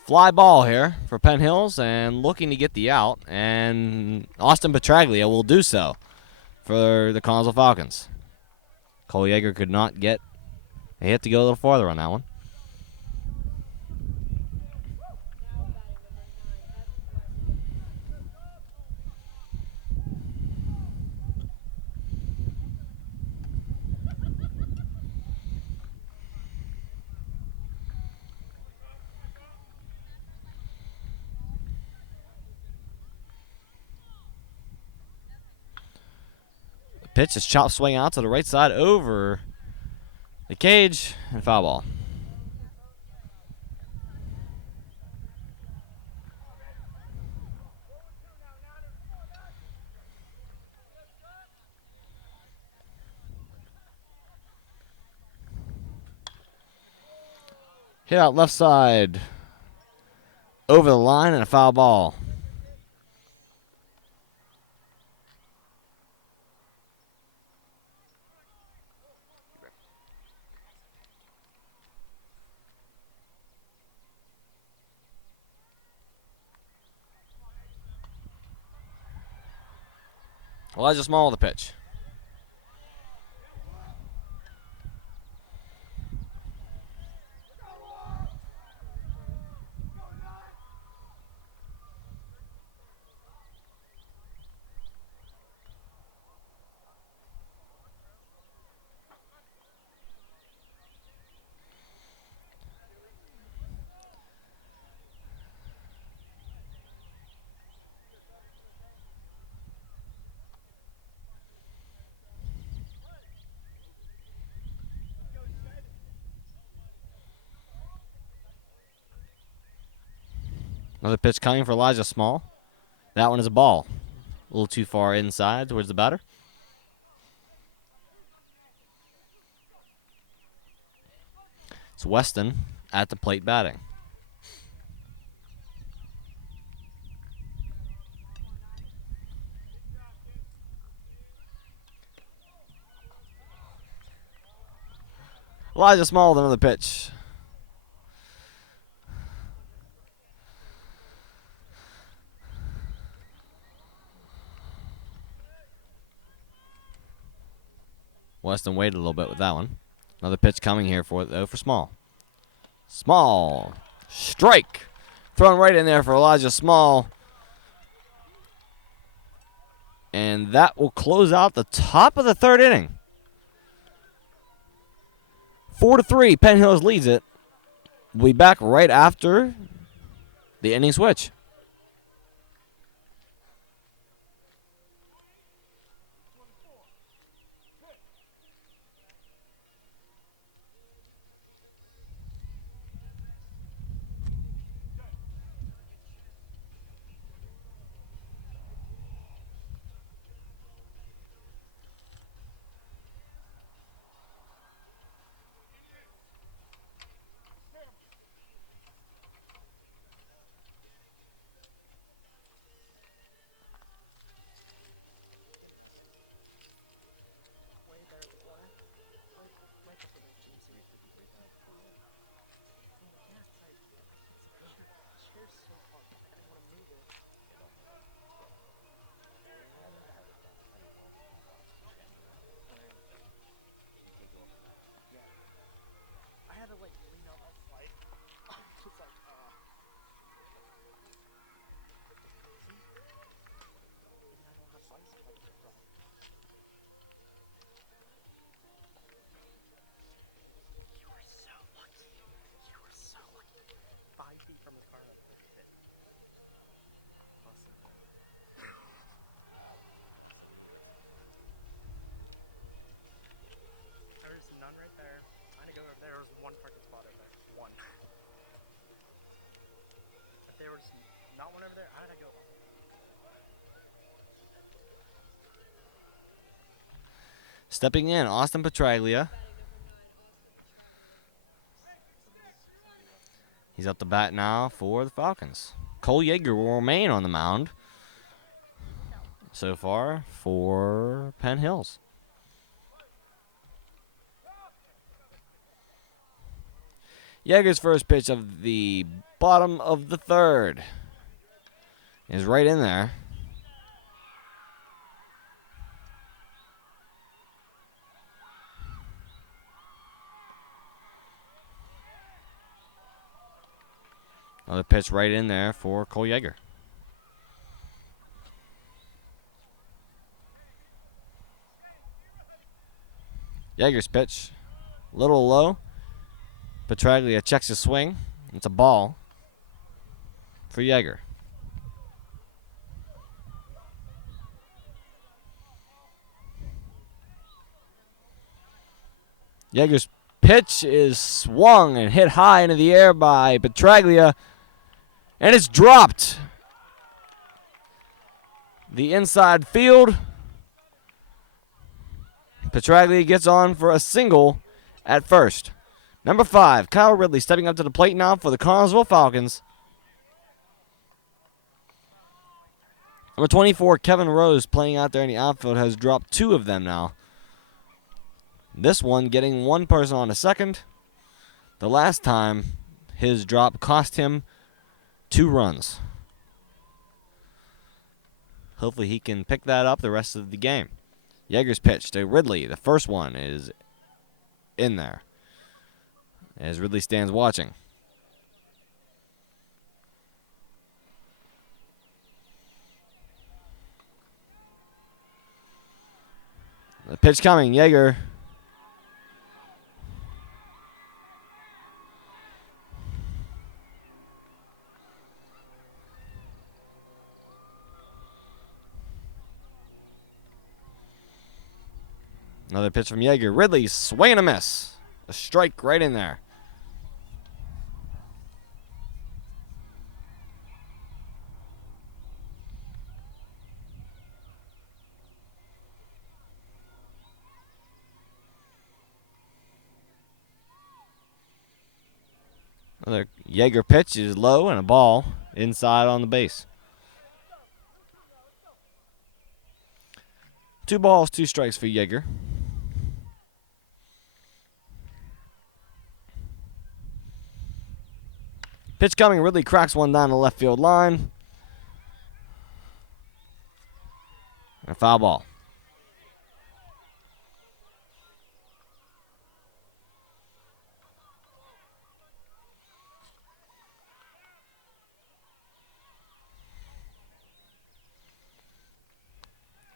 Fly ball here for Penn Hills and looking to get the out. And Austin Petraglia will do so for the Connellsville Falcons. Cole Yeager could not get. He had to go a little farther on that one. Pitch is chop swing out to the right side over the cage and foul ball. Hit out left side over the line and a foul ball. Elijah Small with the pitch. Another pitch coming for Elijah Small. That one is a ball. A little too far inside towards the batter. It's Weston at the plate batting. Elijah Small with another pitch. Weston waited a little bit with that one. Another pitch coming here for Small. Small. Strike. Thrown right in there for Elijah Small. And that will close out the top of the third inning. 4-3, Penn Hills leads it. We'll be back right after the inning switch. Stepping in, Austin Petraglia. He's up the bat now for the Falcons. Cole Yeager will remain on the mound so far for Penn Hills. Yeager's first pitch of the bottom of the third is right in there. Another pitch right in there for Cole Yeager. Yeager's pitch, a little low. Petraglia checks his swing. It's a ball for Yeager. Yeager's pitch is swung and hit high into the air by Petraglia, and it's dropped. The inside field. Petraglia gets on for a single at first. Number 5, Kyle Ridley stepping up to the plate now for the Connellsville Falcons. Number 24, Kevin Rose, playing out there in the outfield, has dropped 2 of them now. This one getting 1 person on a second. The last time his drop cost him 2 runs. Hopefully he can pick that up the rest of the game. Yeager's pitch to Ridley. The first one is in there as Ridley stands watching. The pitch coming. Yeager. Another pitch from Yeager. Ridley swing and a miss. A strike right in there. Another Yeager pitch is low and a ball inside on the base. 2 balls, 2 strikes for Yeager. Pitch coming. Ridley cracks one down the left field line. A foul ball.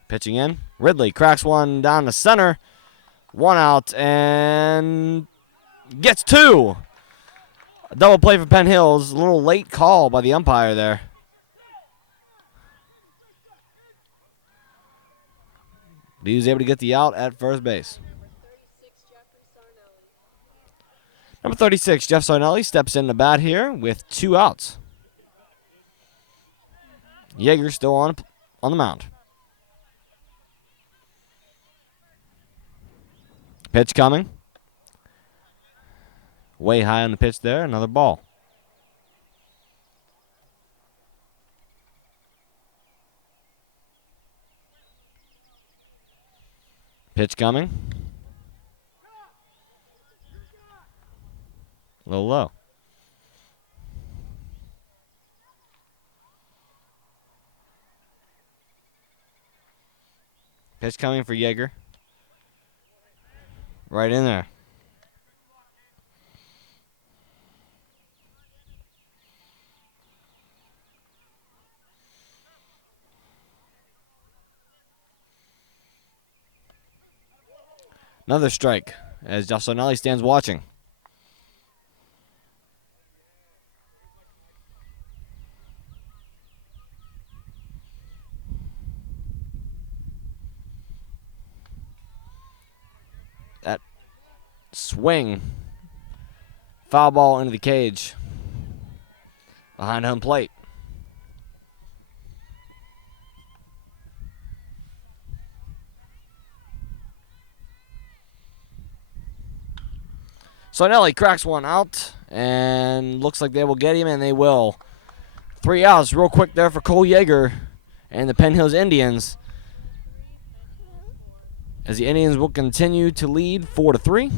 Pitching in. Ridley cracks one down the center. 1 out and gets 2. A double play for Penn Hills. A little late call by the umpire there. But he was able to get the out at first base. Number 36, Jeff Sarnelli, steps in the bat here with 2 outs. Yeager still on the mound. Pitch coming. Way high on the pitch there. Another ball. Pitch coming. A little low. Pitch coming for Yeager. Right in there. Another strike as Jeff Sarnelli stands watching. That swing. Foul ball into the cage. Behind home plate. Sarnelli cracks one out, and looks like they will get him, and they will. 3 outs real quick there for Cole Yeager and the Penn Hills Indians, as the Indians will continue to lead 4-3.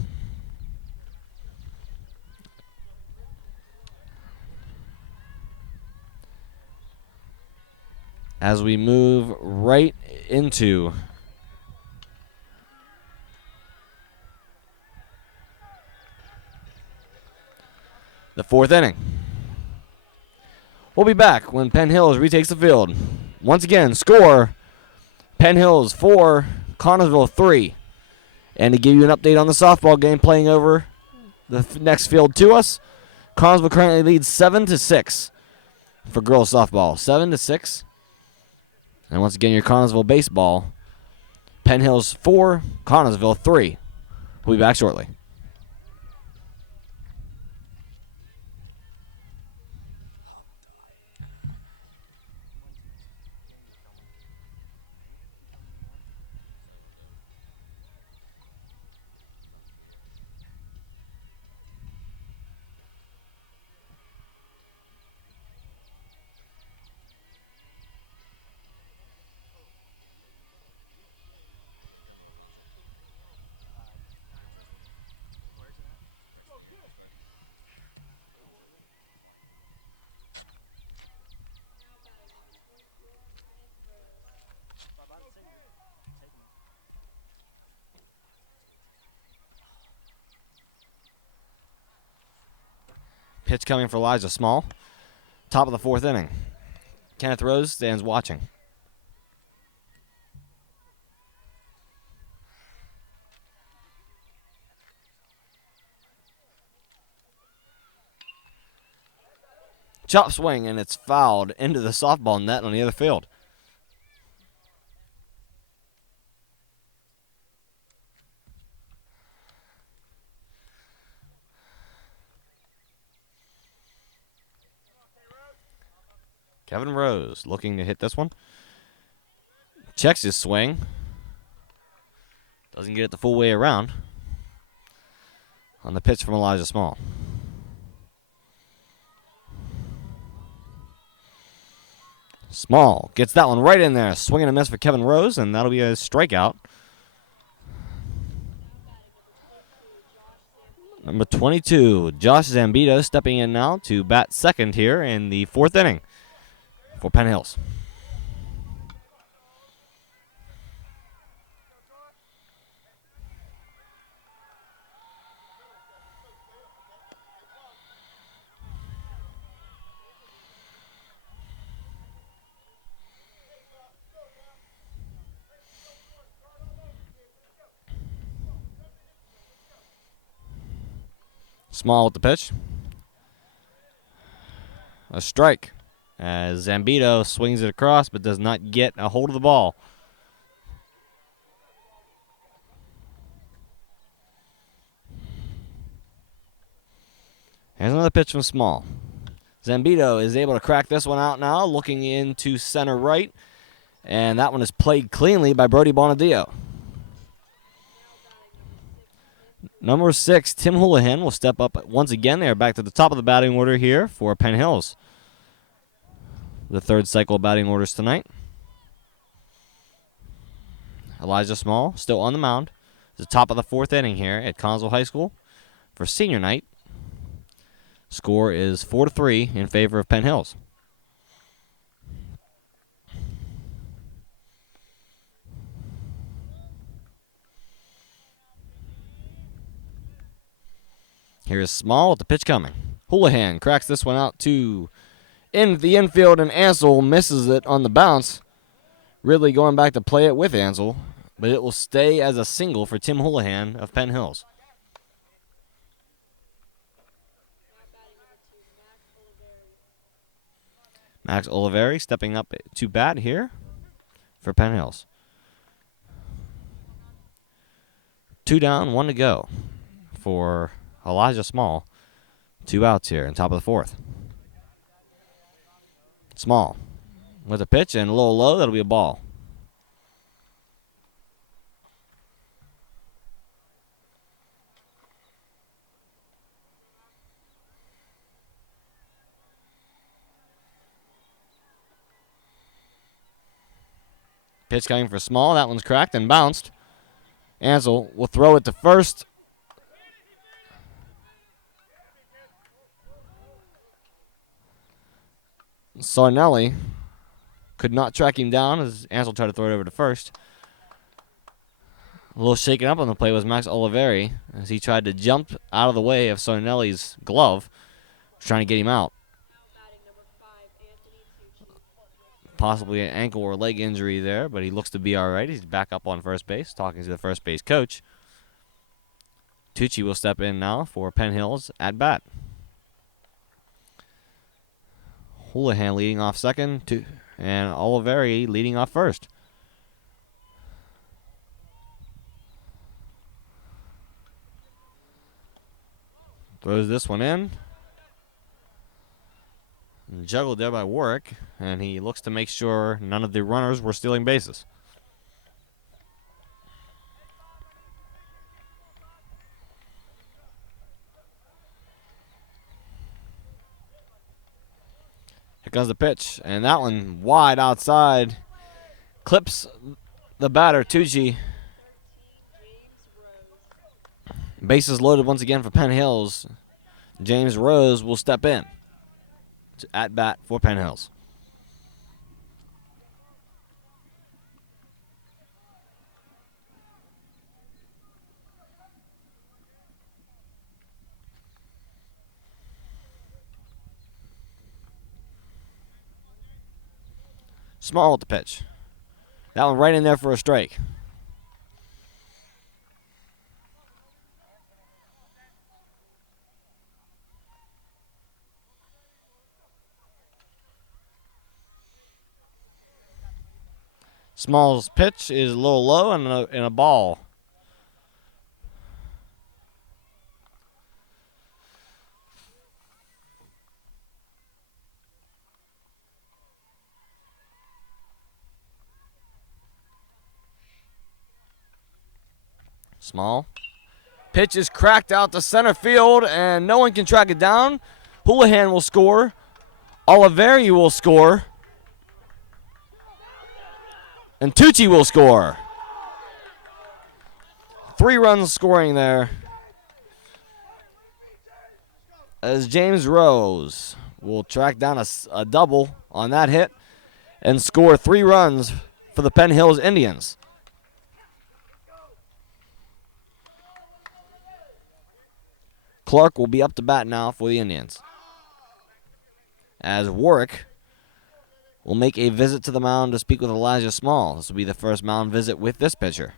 as we move right into the fourth inning. We'll be back when Penn Hills retakes the field. Once again, score Penn Hills 4, Connellsville 3. And to give you an update on the softball game playing over the next field to us, Connellsville currently leads 7-6 for girls softball. 7-6. And once again, your Connellsville baseball, Penn Hills 4, Connellsville 3. We'll be back shortly. Pitch coming for Elijah Small. Top of the fourth inning. Kenneth Rose stands watching. Chop swing, and it's fouled into the softball net on the other field. Kevin Rose looking to hit this one. Checks his swing. Doesn't get it the full way around. On the pitch from Elijah Small. Small gets that one right in there. Swing and a miss for Kevin Rose, and that'll be a strikeout. Number 22, Josh Zambito stepping in now to bat second here in the fourth inning for Penn Hills. Small with the pitch. A strike as Zambito swings it across but does not get a hold of the ball. Here's another pitch from Small. Zambito is able to crack this one out now, looking into center right, and that one is played cleanly by Brody Bonadillo. Number 6, Tim Houlihan will step up once again. They are back to the top of the batting order here for Penn Hills. The third cycle of batting orders tonight. Elijah Small still on the mound. The top of the fourth inning here at Connellsville High School for senior night. Score is 4-3 in favor of Penn Hills. Here's Small with the pitch coming. Houlihan cracks this one out to the infield, and Ansel misses it on the bounce. Ridley going back to play it with Ansel, but it will stay as a single for Tim Houlihan of Penn Hills. Max Oliveri stepping up to bat here for Penn Hills. 2 down, 1 to go for Elijah Small. 2 outs here in top of the fourth. Small with a pitch and a little low. That'll be a ball. Pitch coming for Small. That one's cracked and bounced. Ansel will throw it to first. Sarnelli could not track him down as Ansel tried to throw it over to first. A little shaken up on the play was Max Oliveri as he tried to jump out of the way of Sarnelli's glove, trying to get him out. Possibly an ankle or leg injury there, but he looks to be all right. He's back up on first base, talking to the first base coach. Tucci will step in now for Penn Hills at bat. Houlihan leading off second, and Oliveri leading off first. Throws this one in. Juggled there by Warwick, and he looks to make sure none of the runners were stealing bases. Here comes the pitch, and that one wide outside. Clips the batter, Tucci. Bases loaded once again for Penn Hills. James Rose will step in at bat for Penn Hills. Small with the pitch. That one right in there for a strike. Small's pitch is a little low and a ball. Small. Pitch is cracked out to center field, and no one can track it down. Houlihan will score. Oliveri will score. And Tucci will score. 3 runs scoring there. As James Rose will track down a double on that hit and score 3 runs for the Penn Hills Indians. Clark will be up to bat now for the Indians. As Warwick will make a visit to the mound to speak with Elijah Small. This will be the first mound visit with this pitcher.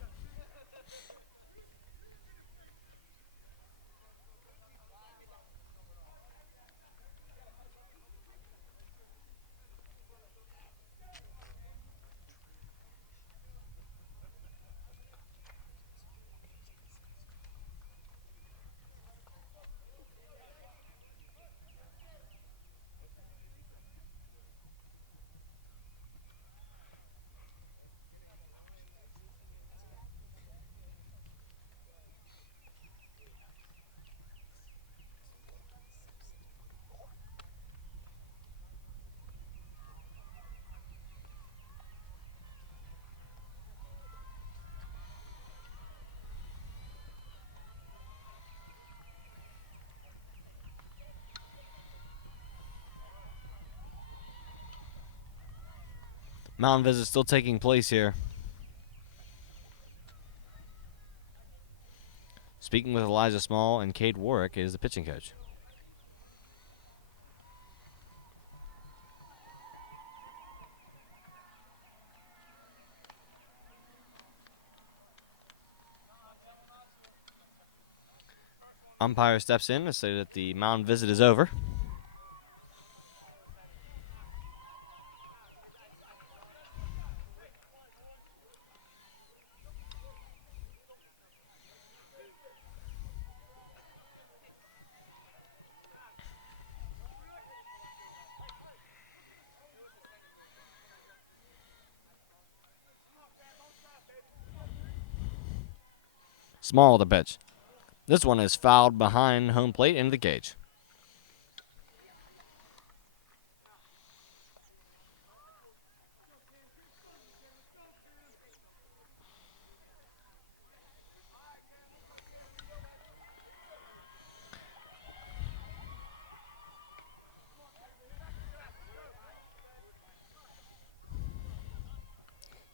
Mound visit still taking place here. Speaking with Elijah Small and Cade Warwick is the pitching coach. Umpire steps in to say that the mound visit is over. Small the pitch. This one is fouled behind home plate into the cage.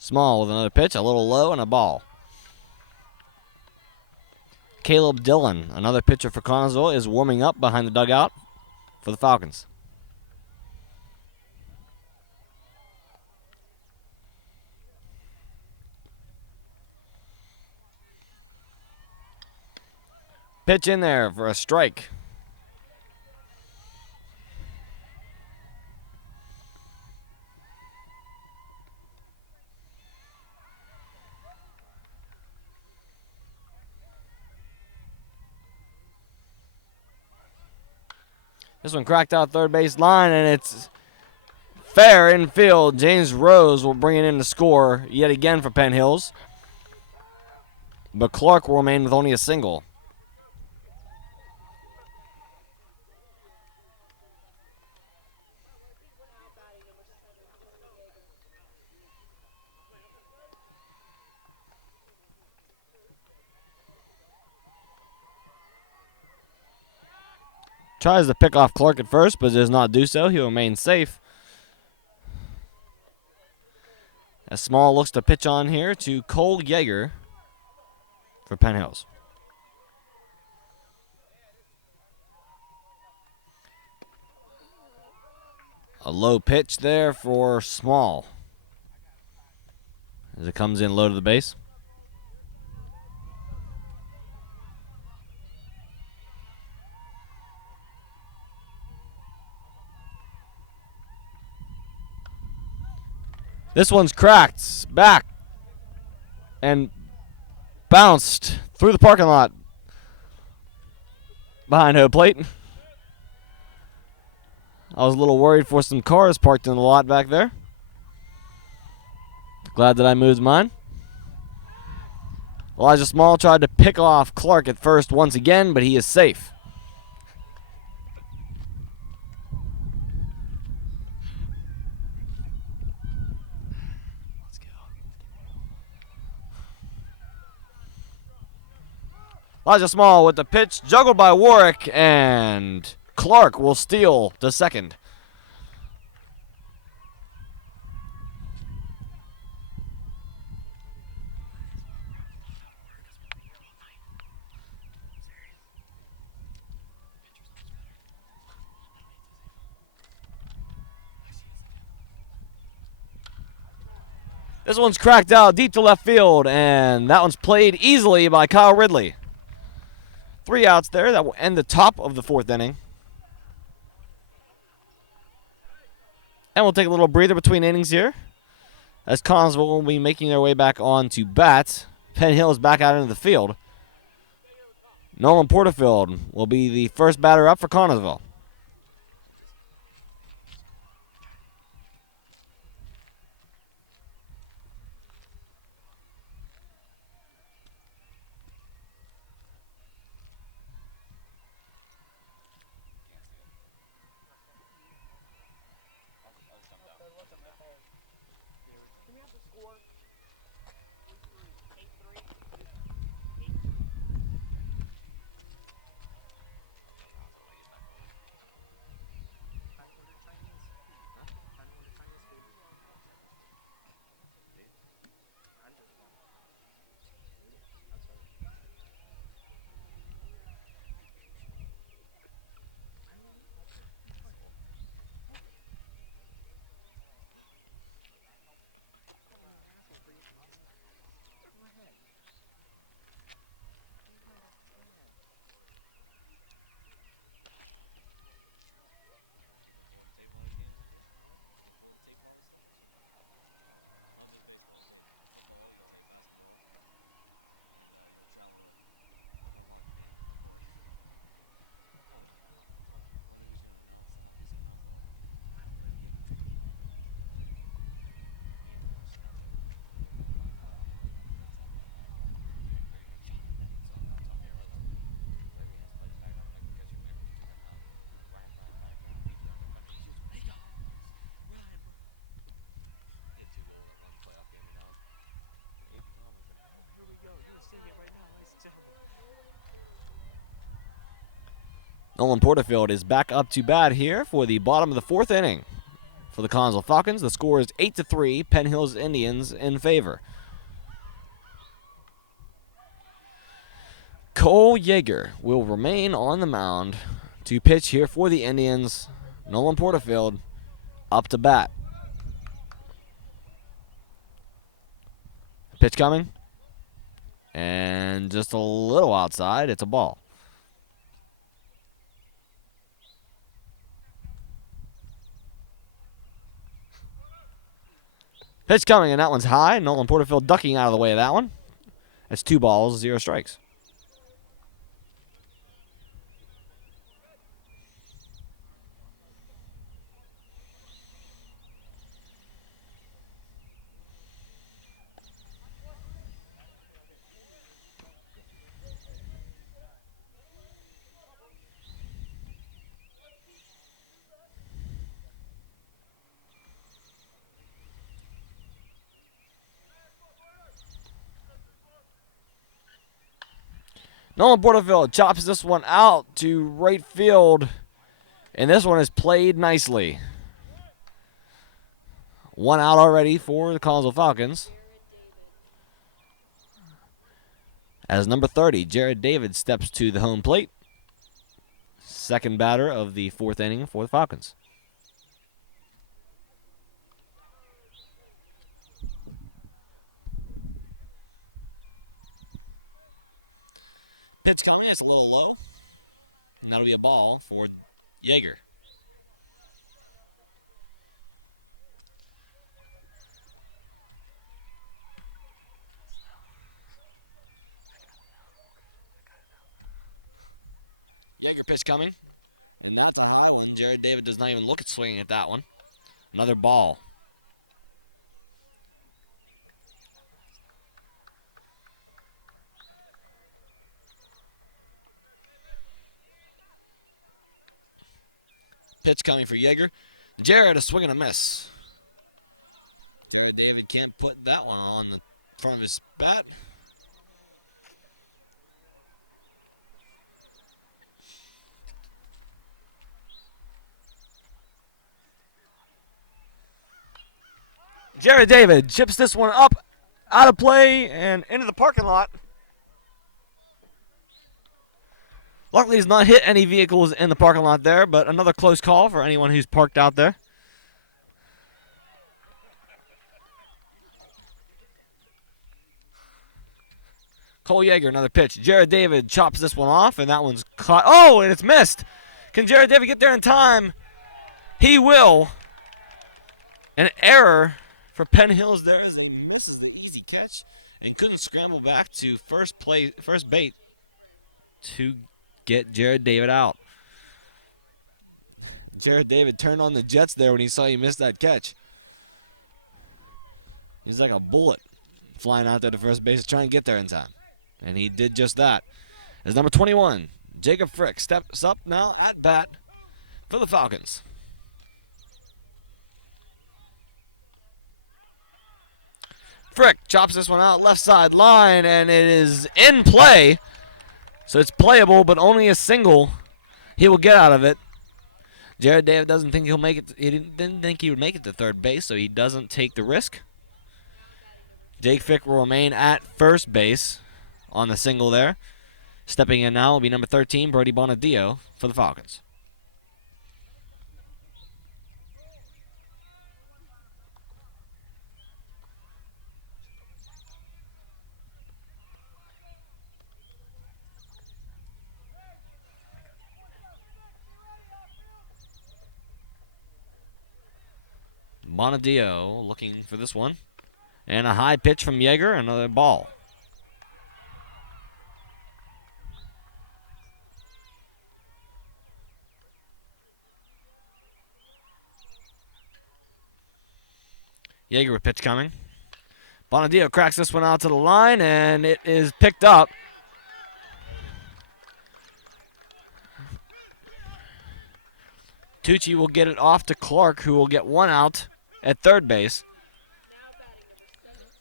Small with another pitch, a little low, and a ball. Caleb Dillon, another pitcher for Connellsville, is warming up behind the dugout for the Falcons. Pitch in there for a strike. This one cracked out third base line, and it's fair infield. James Rose will bring it in to score yet again for Penn Hills. But Clark will remain with only a single. Tries to pick off Clark at first, but does not do so. He'll remain safe. As Small looks to pitch on here to Cole Yeager for Penn Hills. A low pitch there for Small as it comes in low to the base. This one's cracked back and bounced through the parking lot behind home plate. I was a little worried for some cars parked in the lot back there. Glad that I moved mine. Elijah Small tried to pick off Clark at first once again, but he is safe. Elijah Small with the pitch, juggled by Warwick, and Clark will steal to second. This one's cracked out deep to left field, and that one's played easily by Kyle Ridley. 3 outs there. That will end the top of the 4th inning. And we'll take a little breather between innings here, as Connellsville will be making their way back on to bat. Penn Hill is back out into the field. Nolan Porterfield will be the first batter up for Connellsville. Nolan Porterfield is back up to bat here for the bottom of the 4th inning for the Connellsville Falcons. The score is 8-3, Penn Hills Indians in favor. Cole Yeager will remain on the mound to pitch here for the Indians. Nolan Porterfield up to bat. Pitch coming. And just a little outside. It's a ball. Pitch coming, and that one's high. Nolan Porterfield ducking out of the way of that one. That's 2 balls, 0 strikes. Nolan Porterfield chops this one out to right field, and this one is played nicely. 1 out already for the Connellsville Falcons. As number 30, Jared David steps to the home plate. Second batter of the 4th inning for the Falcons. Pitch coming, it's a little low. And that'll be a ball for Yeager. Yeager pitch coming. And that's a high one. Jared David does not even look at swinging at that one. Another ball. Pitch coming for Yeager. Jared, a swing and a miss. Jared David can't put that one on the front of his bat. Jared David chips this one up, out of play, and into the parking lot. Luckily, he's not hit any vehicles in the parking lot there, but another close call for anyone who's parked out there. Cole Yeager, another pitch. Jared David chops this one off, and that one's caught. Oh, and it's missed. Can Jared David get there in time? He will. An error for Penn Hills there as he misses the easy catch and couldn't scramble back to first bait to get Jared David out. Jared David turned on the jets there when he saw he missed that catch. He's like a bullet flying out there to first base to try and get there in time. And he did just that. As number 21, Jacob Frick steps up now at bat for the Falcons. Frick chops this one out left side line, and it is in play. So it's playable, but only a single he will get out of it. Jared David doesn't think he'll make it. He didn't think he would make it to third base, so he doesn't take the risk. Jake Frick will remain at first base on the single there. Stepping in now will be number 13, Brody Bonadillo for the Falcons. Bonadillo looking for this one. And a high pitch from Yeager, another ball. Yeager with pitch coming. Bonadillo cracks this one out to the line, and it is picked up. Tucci will get it off to Clark, who will get 1 out at third base.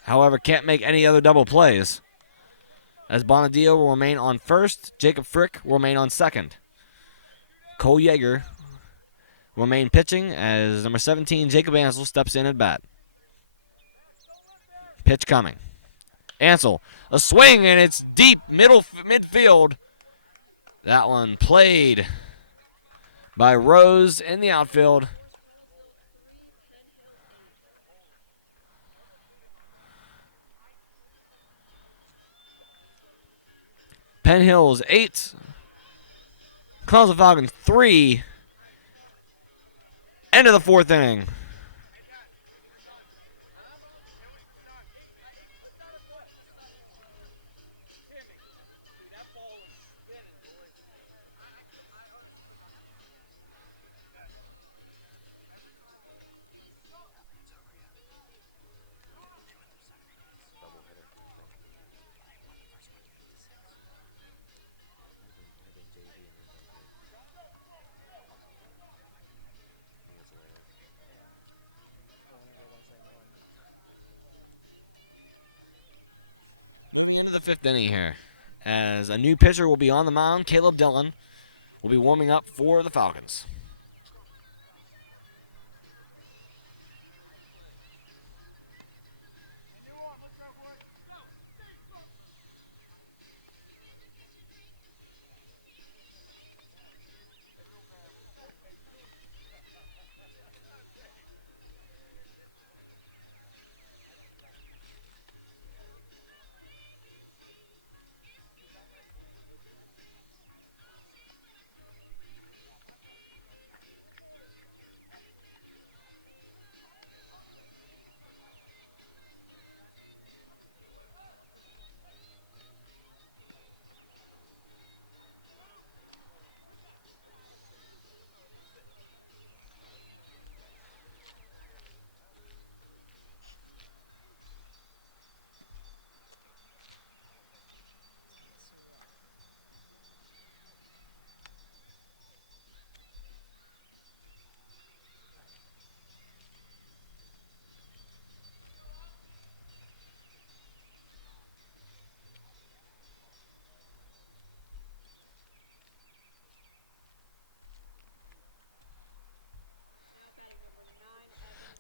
However, can't make any other double plays. As Bonadillo will remain on first, Jacob Frick will remain on second. Cole Yeager remain pitching as number 17, Jacob Ansel, steps in at bat. Pitch coming. Ansel, a swing, and it's deep midfield. That one played by Rose in the outfield. Penn Hills 8, Connellsville Falcons 3. End of the 4th inning. The end of the 5th inning here, as a new pitcher will be on the mound. Caleb Dillon will be warming up for the Falcons.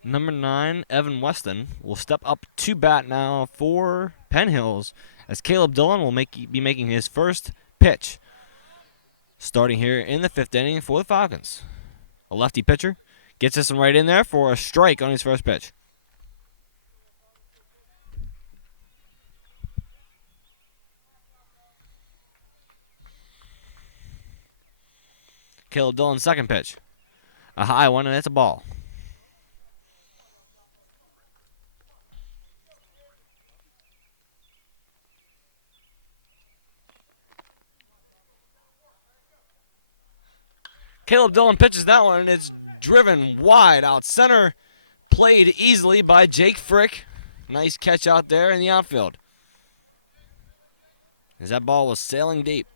Number 9, Evan Weston, will step up to bat now for Penn Hills, as Caleb Dillon will be making his first pitch, starting here in the 5th inning for the Falcons. A lefty pitcher gets this one right in there for a strike on his first pitch. Caleb Dillon's second pitch, a high one, and it's a ball. Caleb Dillon pitches that one, and it's driven wide out center. Played easily by Jake Frick. Nice catch out there in the outfield, as that ball was sailing deep.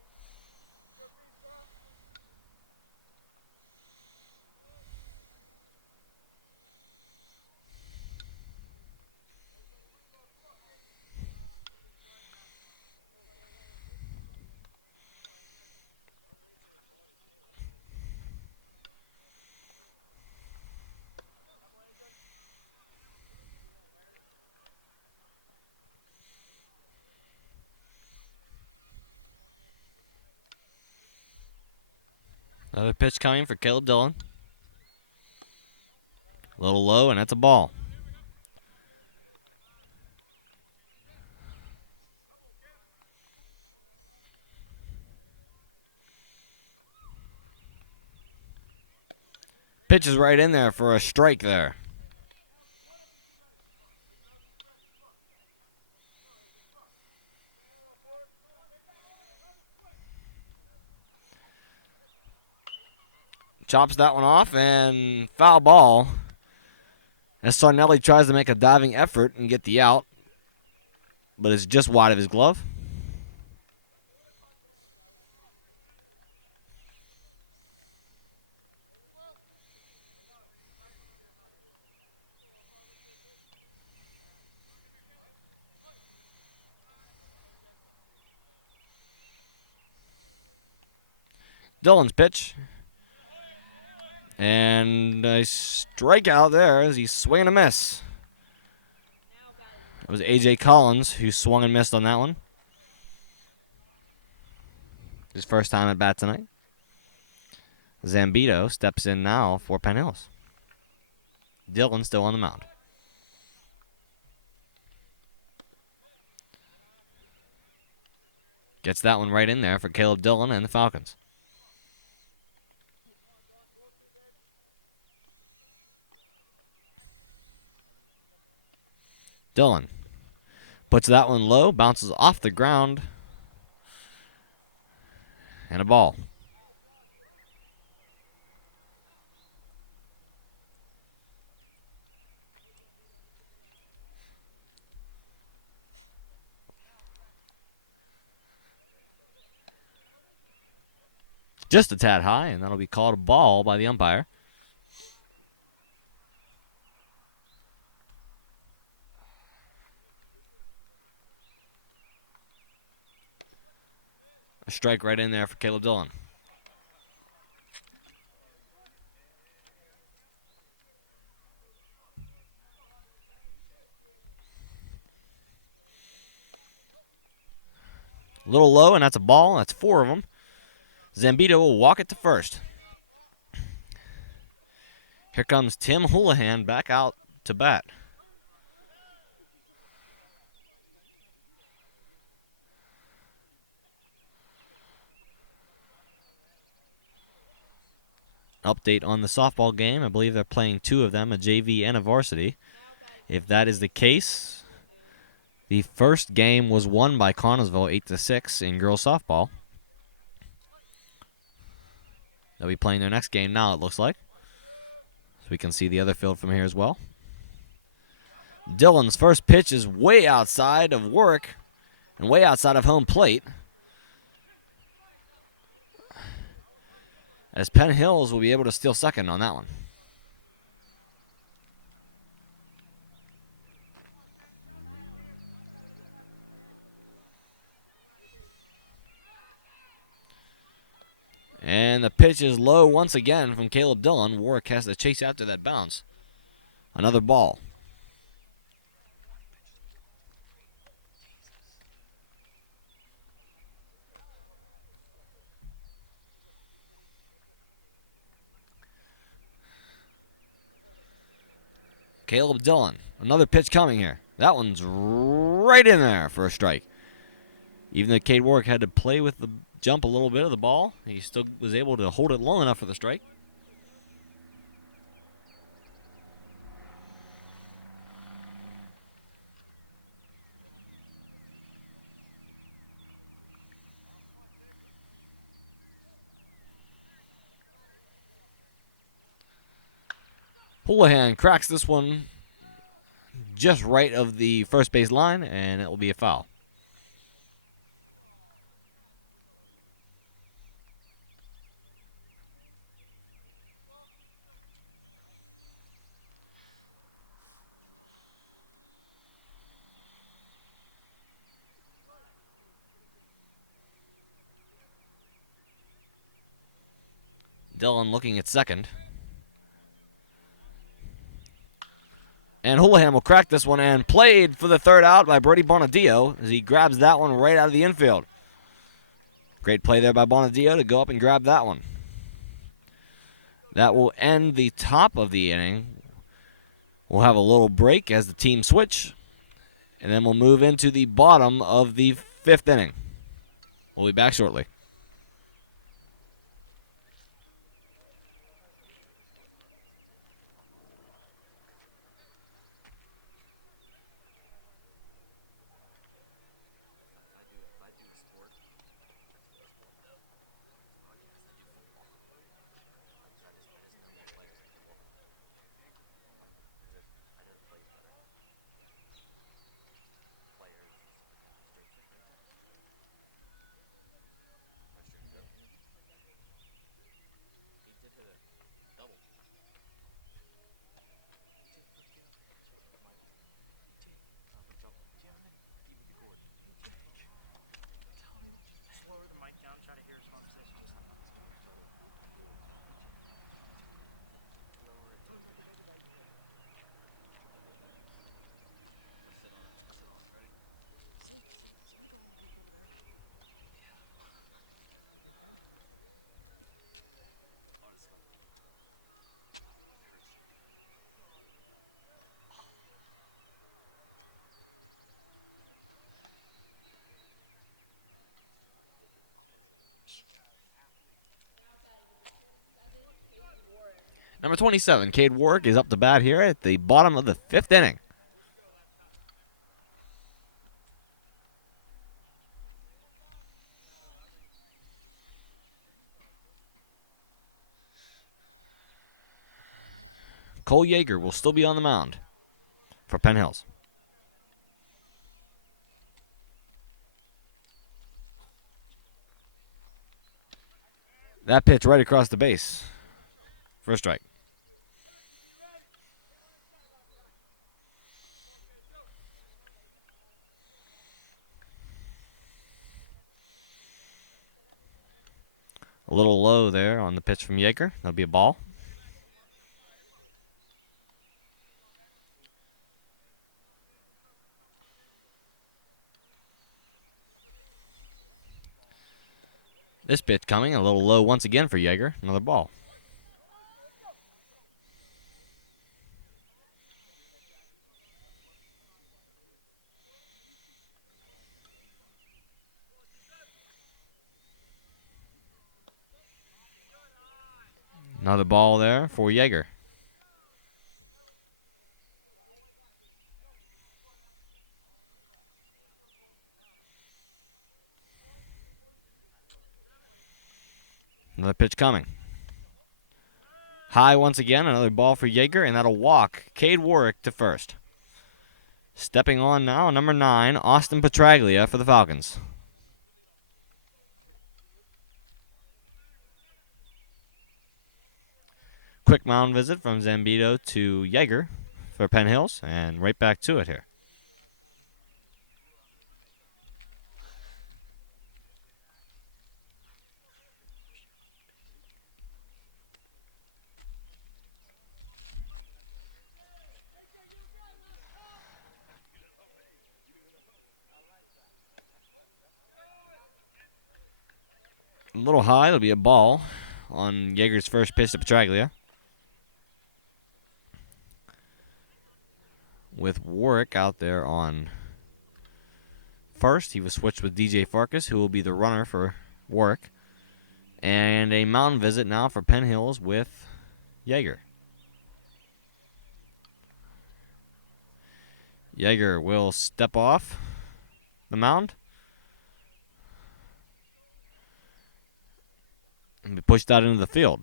Another pitch coming for Caleb Dillon. A little low, and that's a ball. Pitch is right in there for a strike there. Chops that one off, and foul ball as Sarnelli tries to make a diving effort and get the out, but it's just wide of his glove. Dillon's pitch And a strikeout there as he swing and a miss. It was A.J. Collins who swung and missed on that one. His first time at bat tonight. Zambito steps in now for Penn Hills. Dillon still on the mound. Gets that one right in there for Caleb Dillon and the Falcons. Dillon puts that one low, bounces off the ground, and a ball. Just a tad high, and that'll be called a ball by the umpire. A strike right in there for Caleb Dillon. A little low, and that's a ball. That's 4 of them. Zambito will walk it to first. Here comes Tim Houlihan back out to bat. Update on the softball game. I believe they're playing 2 of them, a JV and a varsity. If that is the case, the first game was won by Connellsville 8-6 in girls softball. They'll be playing their next game now, it looks like. So we can see the other field from here as well. Dillon's first pitch is way outside of work and way outside of home plate. As Penn Hills will be able to steal second on that one. And the pitch is low once again from Caleb Dillon. Warwick has to chase after that bounce. Another ball. Caleb Dillon. Another pitch coming here. That one's right in there for a strike. Even though Cade Warwick had to play with the jump a little bit of the ball, he still was able to hold it long enough for the strike. Houlihan cracks this one just right of the first base line, and it will be a foul. Dillon looking at second. And Houlihan will crack this one and played for the third out by Brody Bonadillo as he grabs that one right out of the infield. Great play there by Bonadillo to go up and grab that one. That will end the top of the inning. We'll have a little break as the team switch, and then we'll move into the bottom of the 5th inning. We'll be back shortly. Number 27, Cade Warwick, is up to bat here at the bottom of the 5th inning. Cole Yeager will still be on the mound for Penn Hills. That pitch right across the base for a strike. A little low there on the pitch from Yeager. That'll be a ball. This pitch coming a little low once again for Yeager. Another ball. Another ball there for Yeager. Another pitch coming. High once again, another ball for Yeager, and that'll walk Cade Warwick to first. Stepping on now, number 9, Austin Petraglia for the Falcons. Quick mound visit from Zambito to Yeager for Penn Hills, and right back to it here. A little high, it'll be a ball on Yeager's first pitch to Petraglia. With Warwick out there on first, he was switched with DJ Farkas, who will be the runner for Warwick. And a mound visit now for Penn Hills with Yeager. Yeager will step off the mound and be pushed out into the field.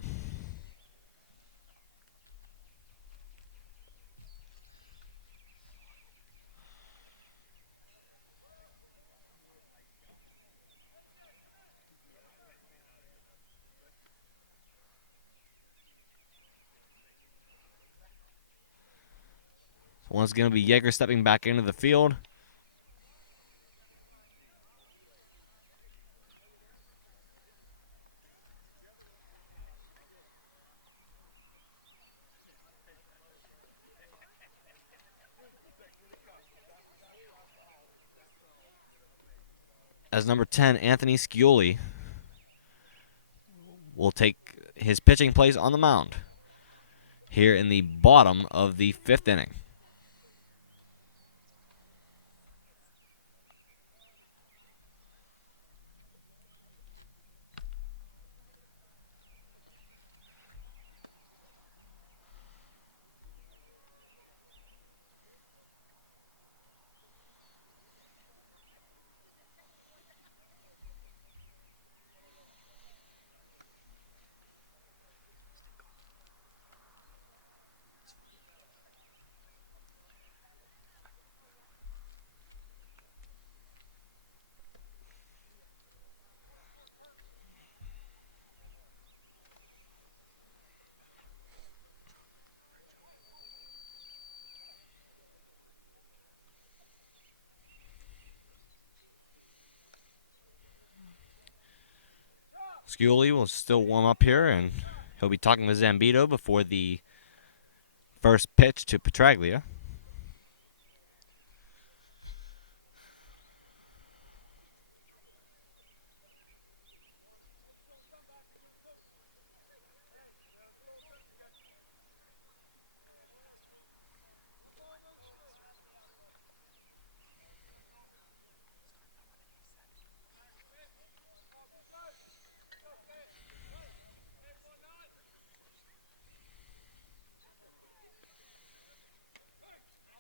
Once going to be Yeager stepping back into the field. As number 10, Anthony Scioli will take his pitching place on the mound here in the bottom of the 5th inning. Scioli will still warm up here, and he'll be talking with Zambito before the first pitch to Petraglia.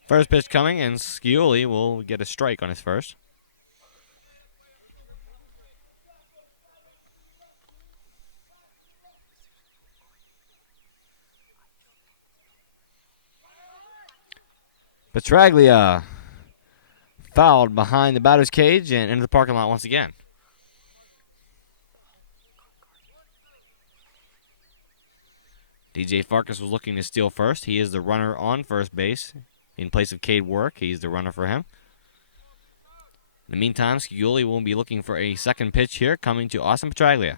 First pitch coming, and Scioli will get a strike on his first. Petraglia fouled behind the batter's cage and into the parking lot once again. DJ Farkas was looking to steal first. He is the runner on first base. In place of Cade Work, he's the runner for him. In the meantime, Scioli will be looking for a second pitch here, coming to Austin Petraglia.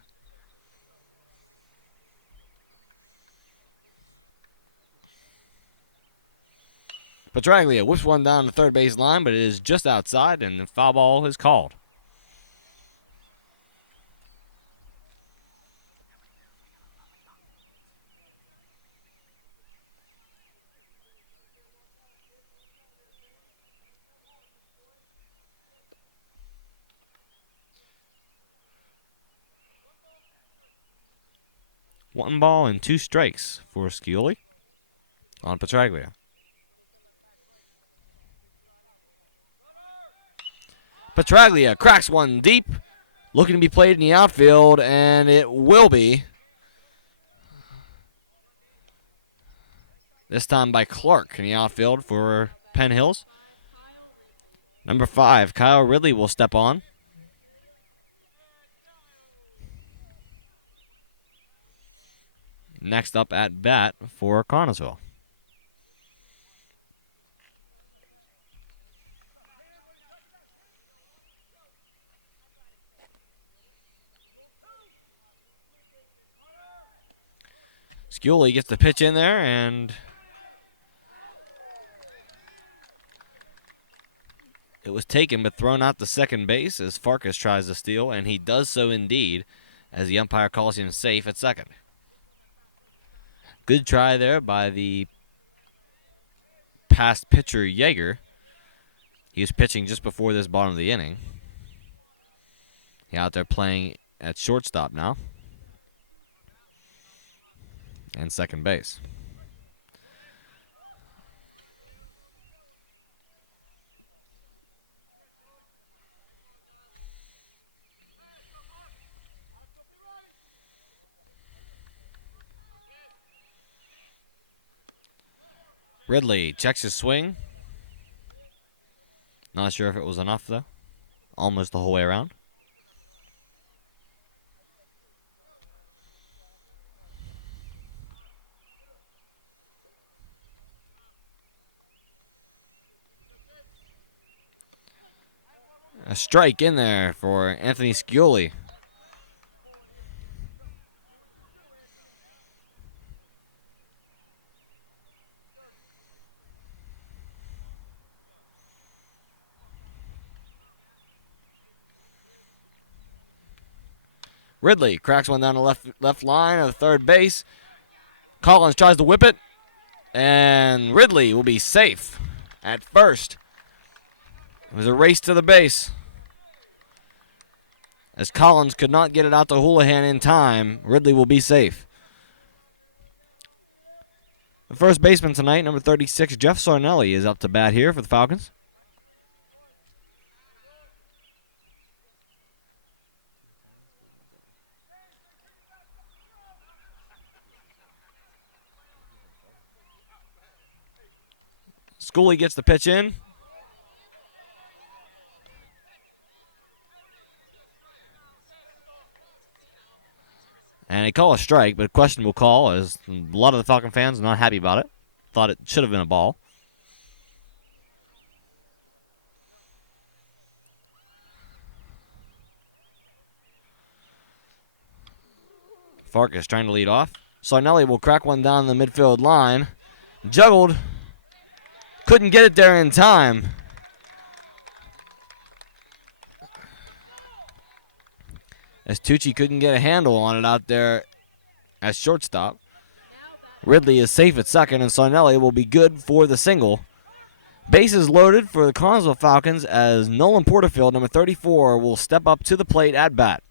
Petraglia whips one down the third base line, but it is just outside, and the foul ball is called. One ball and two strikes for Scioli on Petraglia. Petraglia cracks one deep, looking to be played in the outfield, and it will be. This time by Clark in the outfield for Penn Hills. Number 5, Kyle Ridley will step on. Next up at bat for Connellsville. Scioli gets the pitch in there, and it was taken but thrown out to second base as Farkas tries to steal, and he does so indeed as the umpire calls him safe at second. Good try there by the past pitcher Yeager. He was pitching just before this bottom of the inning. He out there playing at shortstop now. And second base. Ridley checks his swing. Not sure if it was enough, though. Almost the whole way around. A strike in there for Anthony Scioli. Ridley cracks one down the left line of third base. Collins tries to whip it, and Ridley will be safe at first. It was a race to the base. As Collins could not get it out to Houlihan in time, Ridley will be safe. The first baseman tonight, number 36, Jeff Sarnelli, is up to bat here for the Falcons. Scioli gets the pitch in. And they call a strike, but a questionable call, as a lot of the Falcon fans are not happy about it. Thought it should have been a ball. Farkas trying to lead off. Sarnelli will crack one down the midfield line. Juggled. Couldn't get it there in time. As Tucci couldn't get a handle on it out there as shortstop. Ridley is safe at second, and Sarnelli will be good for the single. Bases loaded for the Connellsville Falcons as Nolan Porterfield, number 34, will step up to the plate at bat.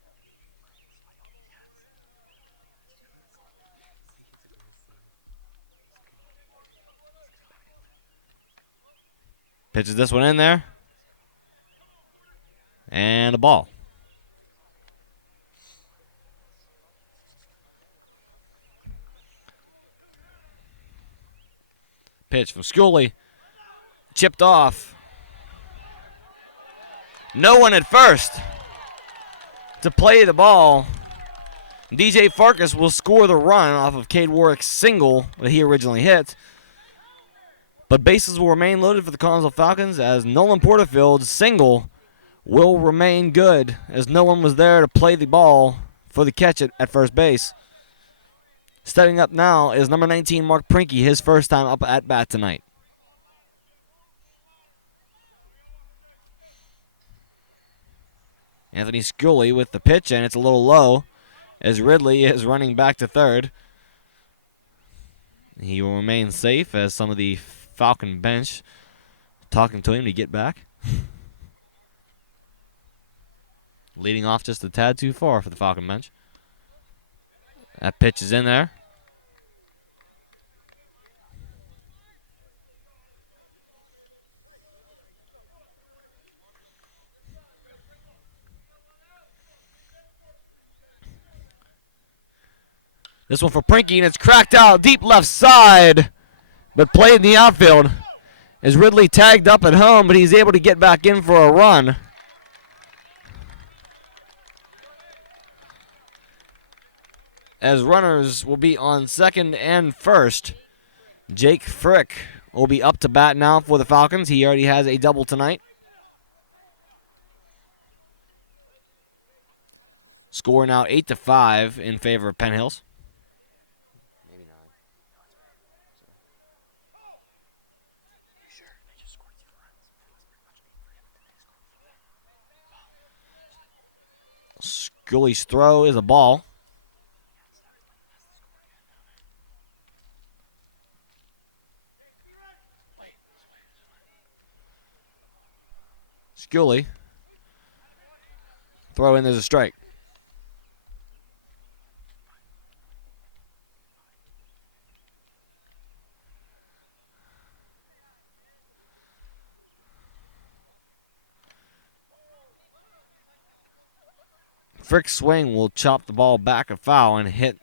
Pitches this one in there. And a ball. Pitch from Schooley. Chipped off. No one at first to play the ball. DJ Farkas will score the run off of Cade Warwick's single that he originally hit. But bases will remain loaded for the Connellsville Falcons as Nolan Porterfield's single will remain good as no one was there to play the ball for the catch at first base. Stepping up now is number 19, Mark Prinky, his first time up at bat tonight. Anthony Schooley with the pitch, and it's a little low as Ridley is running back to third. He will remain safe as some of the Falcon bench talking to him to get back. Leading off just a tad too far for the Falcon bench. That pitch is in there. This one for Prinky, and it's cracked out deep left side, but played in the outfield. As Ridley tagged up at home, but he's able to get back in for a run. As runners will be on second and first. Jake Frick will be up to bat now for the Falcons. He already has a double tonight. Score now 8-5 in favor of Penn Hills. Schooley's throw is a ball. Schooley. Throw in, there's a strike. Frick's swing will chop the ball back a foul and hit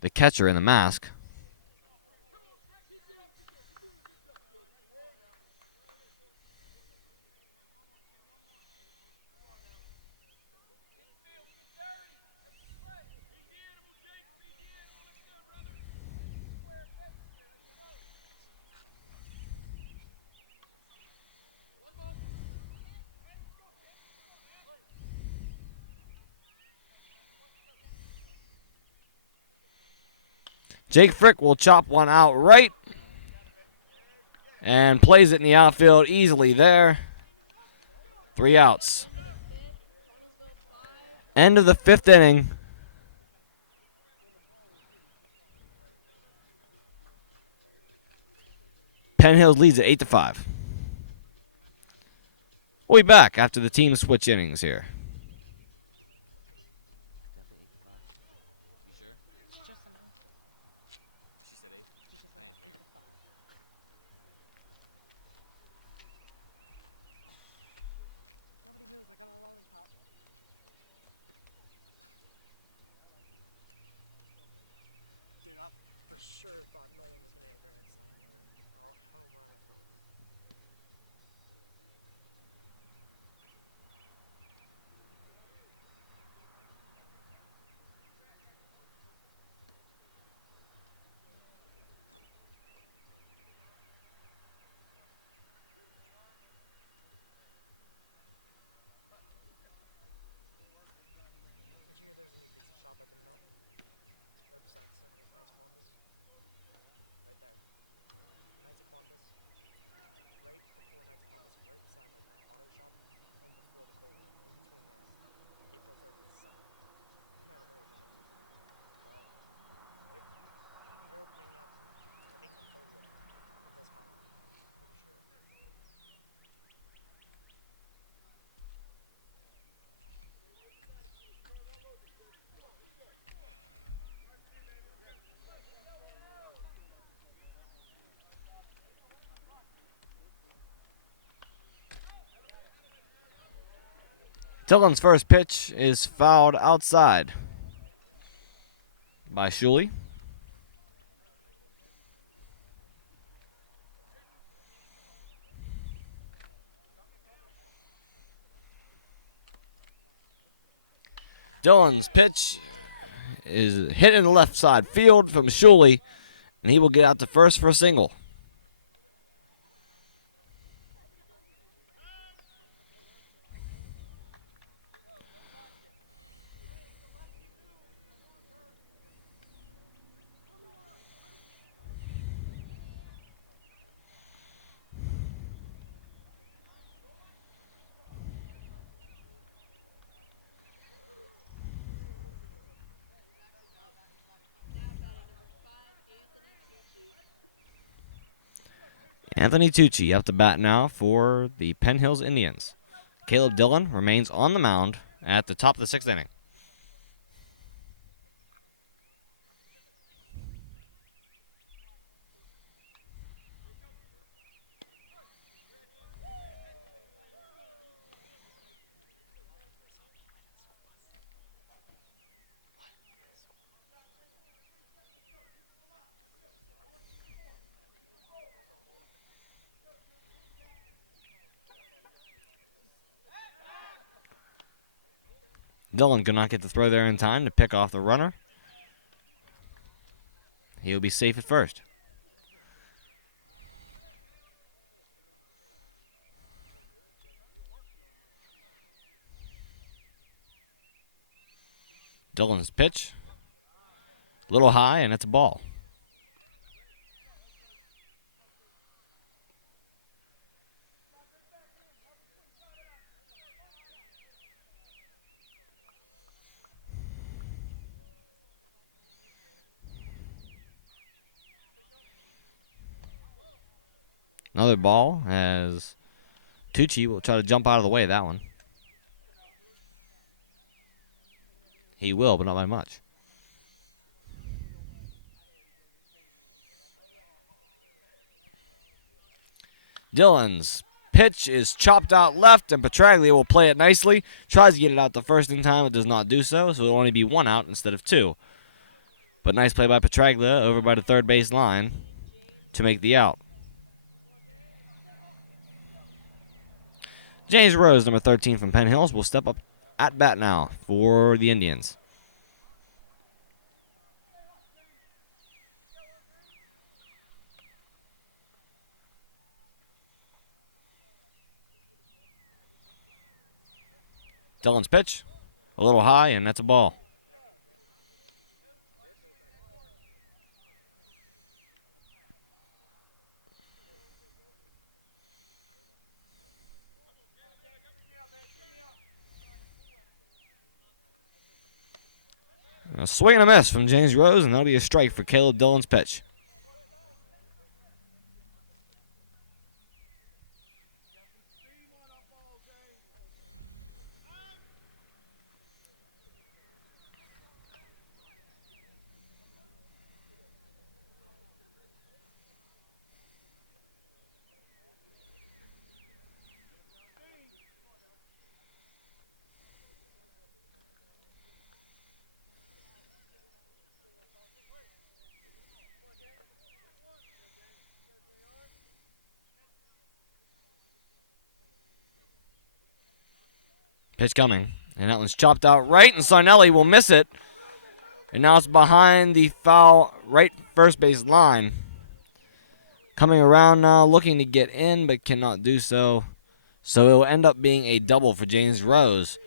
the catcher in the mask. Jake Frick will chop one out right and plays it in the outfield easily there. 3 outs. End of the 5th inning. Penn Hills leads at 8-5. We'll be back after the teams switch innings here. Dillon's first pitch is fouled outside by Shuley. Dillon's pitch is hit in the left side field from Shuley, and he will get out to first for a single. Anthony Tucci up to bat now for the Penn Hills Indians. Caleb Dillon remains on the mound at the top of the 6th inning. Dillon could not get the throw there in time to pick off the runner. He'll be safe at first. Dillon's pitch, a little high, and it's a ball. Another ball as Tucci will try to jump out of the way of that one. He will, but not by much. Dillon's pitch is chopped out left, and Petraglia will play it nicely. Tries to get it out the first in time, but does not do so, so it'll only be 1 out instead of 2. But nice play by Petraglia over by the third base line to make the out. James Rose, number 13 from Penn Hills, will step up at bat now for the Indians. Dillon's pitch, a little high, and that's a ball. A swing and a miss from James Rose, and that'll be a strike for Caleb Dillon's pitch. Pitch coming, and that one's chopped out right, and Sarnelli will miss it. And now it's behind the foul right first base line. Coming around now, looking to get in, but cannot do so. So it will end up being a double for James Rose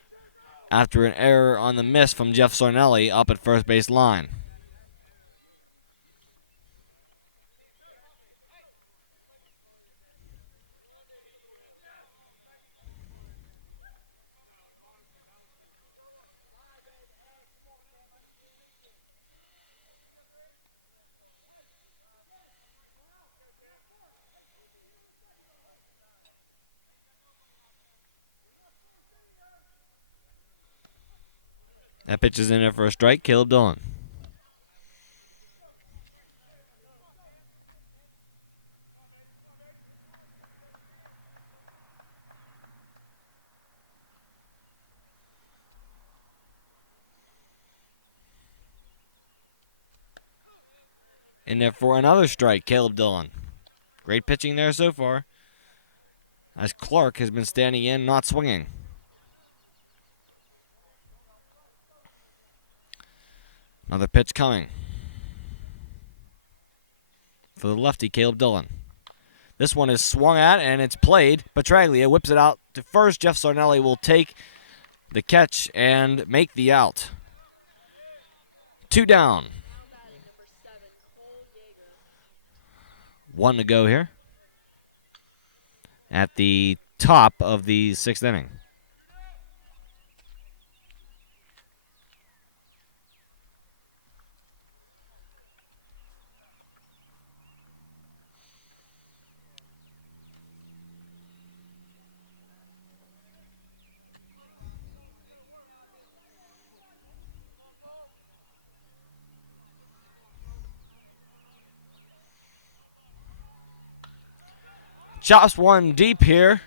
after an error on the miss from Jeff Sarnelli up at first base line. That pitch is in there for a strike. Caleb Dillon. In there for another strike, Caleb Dillon. Great pitching there so far, as Clark has been standing in, not swinging. Another pitch coming for the lefty, Caleb Dillon. This one is swung at, and it's played. Petraglia whips it out to first. Jeff Sarnelli will take the catch and make the out. 2 down. 1 to go here at the top of the 6th inning. Chops one deep here.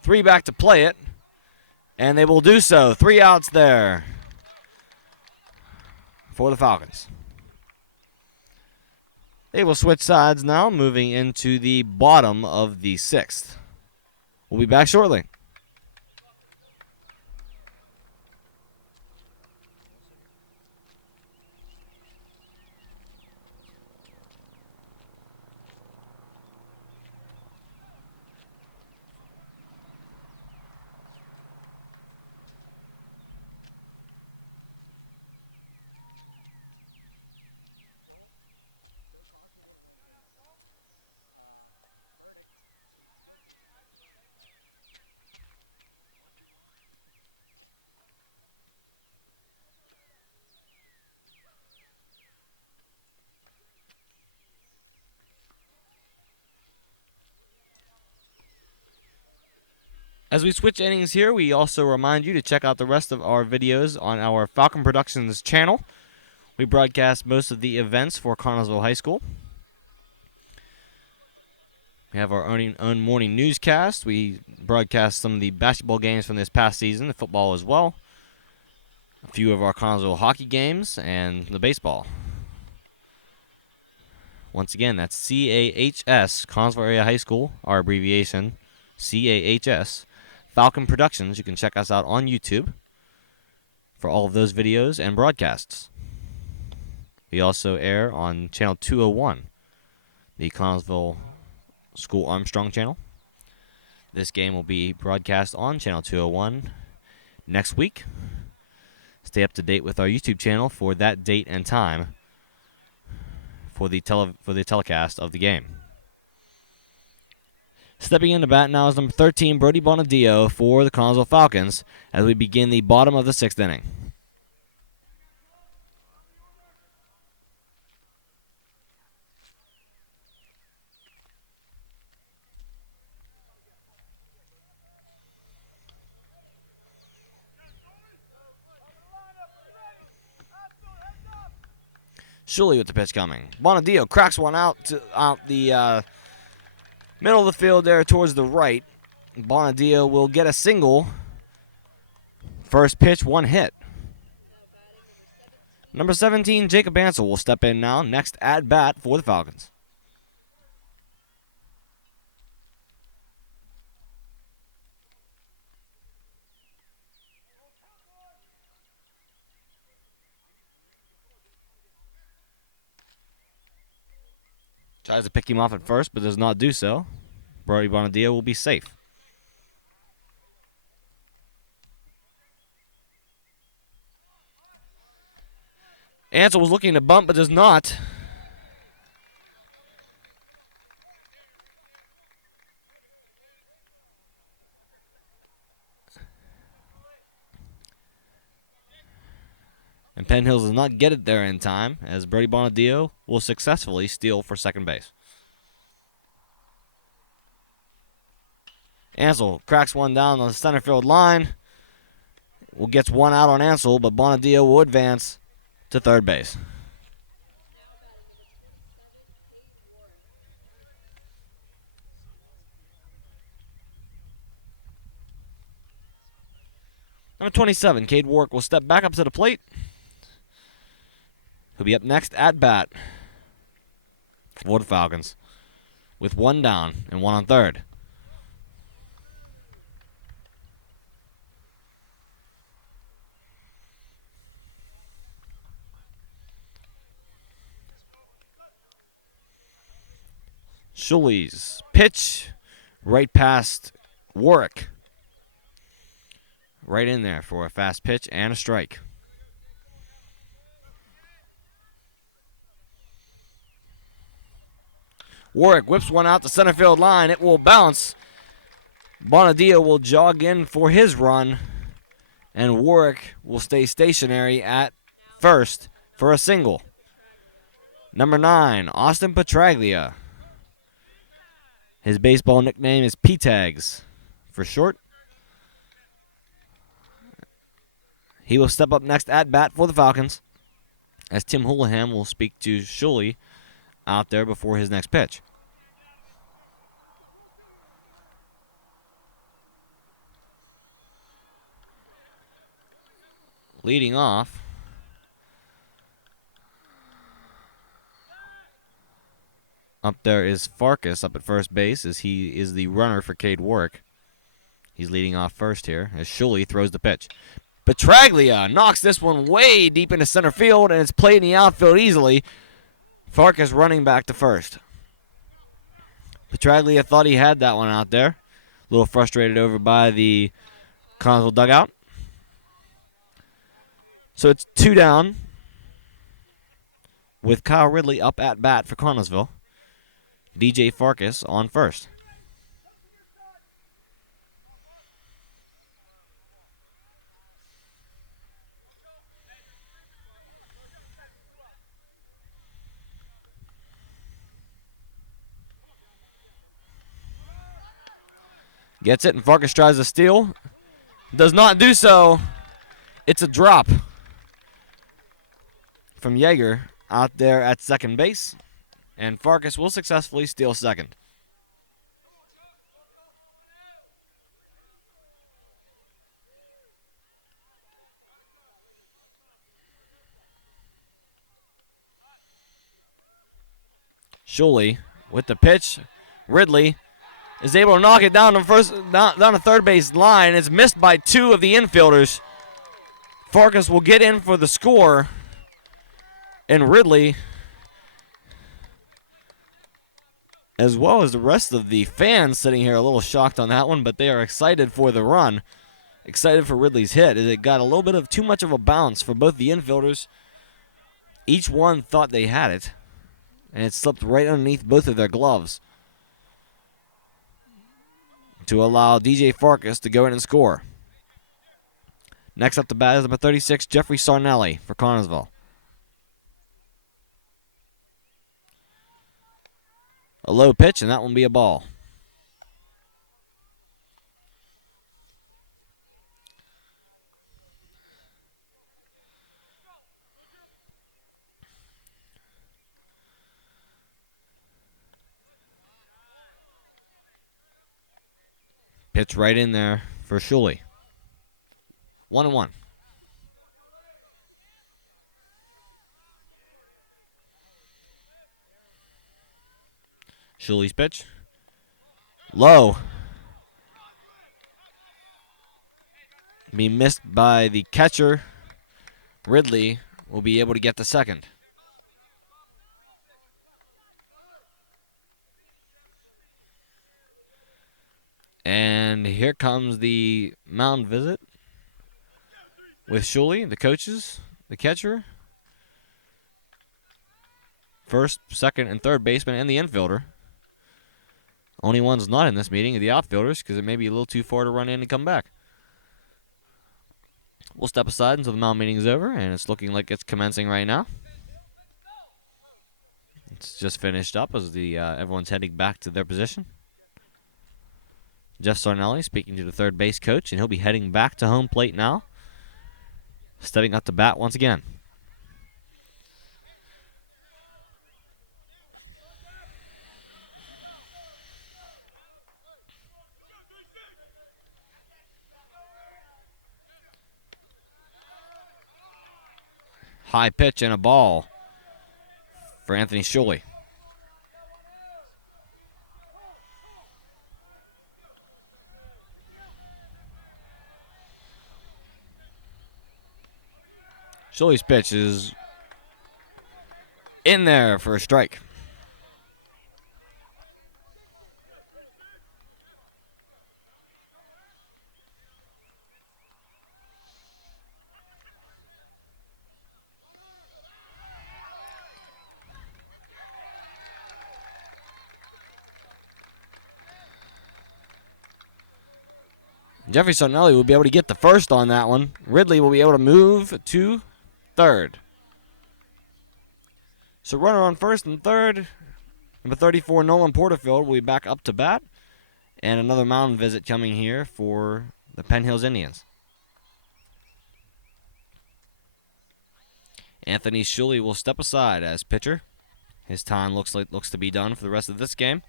3 back to play it. And they will do so. 3 outs there for the Falcons. They will switch sides now, moving into the bottom of the 6th. We'll be back shortly. As we switch innings here, we also remind you to check out the rest of our videos on our Falcon Productions channel. We broadcast most of the events for Connellsville High School. We have our own morning newscast. We broadcast some of the basketball games from this past season, the football as well, a few of our Connellsville hockey games, and the baseball. Once again, that's CAHS, Connellsville Area High School, our abbreviation, CAHS. Falcon Productions. You can check us out on YouTube for all of those videos and broadcasts. We also air on Channel 201, the Connellsville School Armstrong channel. This game will be broadcast on Channel 201 next week. Stay up to date with our YouTube channel for that date and time for the telecast of the game. Stepping in to bat now is number 13, Brody Bonadio for the Connellsville Falcons as we begin the bottom of the 6th inning. Shuley with the pitch coming. Bonadio cracks one out the middle of the field there towards the right. Bonadio will get a single. First pitch, 1 hit. Number 17, Jacob Ansel will step in now. Next at bat for the Falcons. Tries to pick him off at first, but does not do so. Brody Bonadio will be safe. Ansel was looking to bump, but does not. And Penn Hills does not get it there in time, as Brody Bonadio will successfully steal for second base. Ansel cracks one down on the center field line. Gets one out on Ansel, but Bonadio will advance to third base. Number 27, Cade Warwick will step back up to the plate. He'll be up next at bat. for the Falcons with one down and one on third. Schuley's pitch right past Warwick. Right in there for a fast pitch and a strike. Warwick whips one out the center field line. It will bounce. Bonadio will jog in for his run, and Warwick will stay stationary at first for a single. Number 9, Austin Petraglia. His baseball nickname is P-Tags for short. He will step up next at bat for the Falcons, as Tim Houlihan will speak to Schuley out there before his next pitch. Leading off, up there is Farkas up at first base, as he is the runner for Cade Warwick. He's leading off first here as Schuley throws the pitch. Petraglia knocks this one way deep into center field, and it's played in the outfield easily. Farkas running back to first. Petraglia thought he had that one out there. A little frustrated over by the Connellsville dugout. So it's 2 down with Kyle Ridley up at bat for Connellsville. DJ Farkas on first. Gets it, and Farkas tries to steal. Does not do so. It's a drop from Yeager out there at second base, and Farkas will successfully steal second. Schuley with the pitch. Ridley is able to knock it down to third base line. It's missed by 2 of the infielders. Farkas will get in for the score, and Ridley, as well as the rest of the fans sitting here, a little shocked on that one, but they are excited for the run, excited for Ridley's hit, as it got a little bit of too much of a bounce for both the infielders. Each one thought they had it, and it slipped right underneath both of their gloves to allow DJ Farkas to go in and score. Next up to bat is number 36, Jeffrey Sarnelli for Connellsville. A low pitch, and that one will be a ball. Pitch right in there for Schuley. 1-1. Schuley's pitch. Low. Be missed by the catcher. Ridley will be able to get the second. And here comes the mound visit with Schuley, the coaches, the catcher, first, second, and third baseman, and the infielder. Only ones not in this meeting are the outfielders, because it may be a little too far to run in and come back. We'll step aside until the mound meeting is over, and it's looking like it's commencing right now. It's just finished up as everyone's heading back to their position. Jeff Sarnelli speaking to the third base coach, and he'll be heading back to home plate now, stepping up to bat once again. High pitch and a ball for Anthony Schuley. Shulley's pitch is in there for a strike. Jeffrey Sarnelli will be able to get the first on that one. Ridley will be able to move to third. So runner on first and third. Number 34, Nolan Porterfield, will be back up to bat. And another mound visit coming here for the Penn Hills Indians. Anthony Shulley will step aside as pitcher. His time looks to be done for the rest of this game.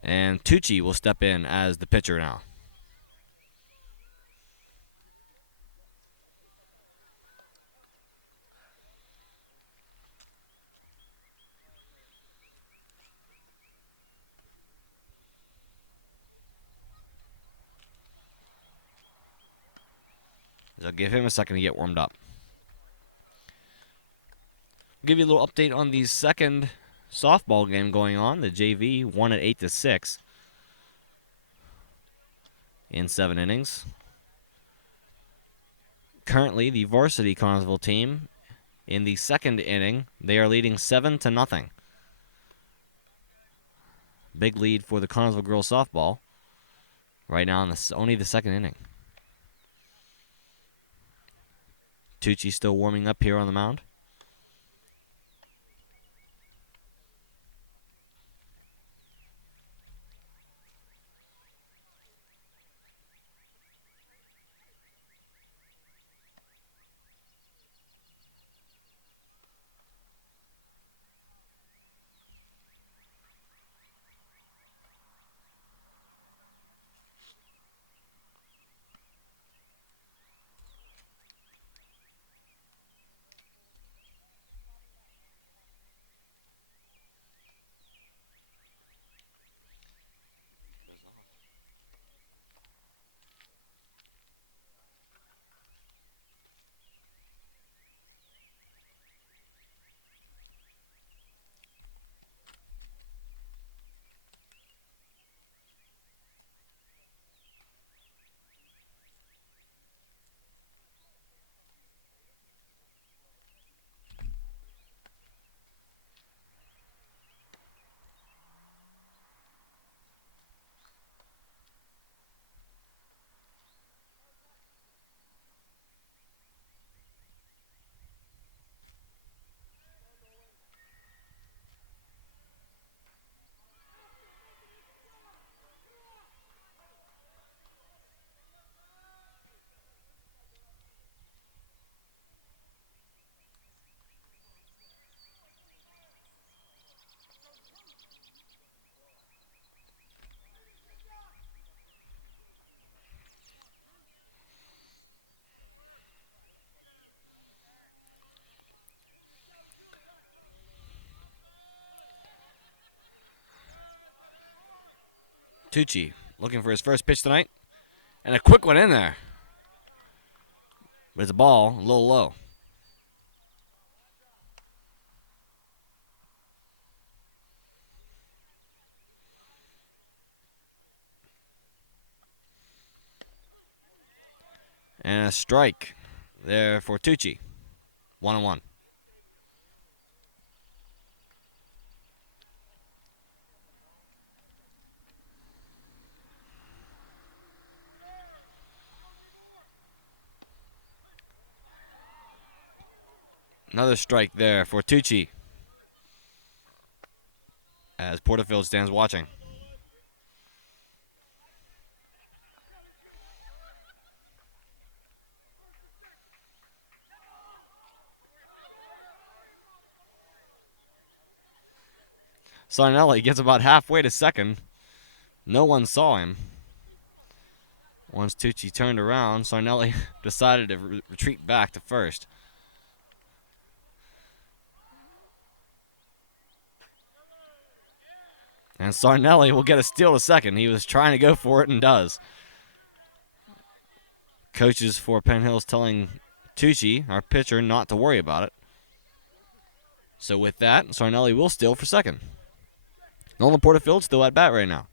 And Tucci will step in as the pitcher now. I'll give him a second to get warmed up. I'll give you a little update on the second softball game going on. The JV won at 8-6 in 7 innings. Currently, the varsity Connellsville team in the second inning, they are leading 7-0. Big lead for the Connellsville girls softball right now in only the second inning. Tucci still warming up here on the mound. Tucci looking for his first pitch tonight. And a quick one in there. But it's a ball, a little low. And a strike there for Tucci. 1-1. Another strike there for Tucci as Porterfield stands watching. Sarnelli gets about halfway to second. No one saw him. Once Tucci turned around, Sarnelli decided to retreat back to first. And Sarnelli will get a steal to second. He was trying to go for it and does. Coaches for Penn Hills telling Tucci, our pitcher, not to worry about it. So with that, Sarnelli will steal for second. Nolan Porterfield still at bat right now.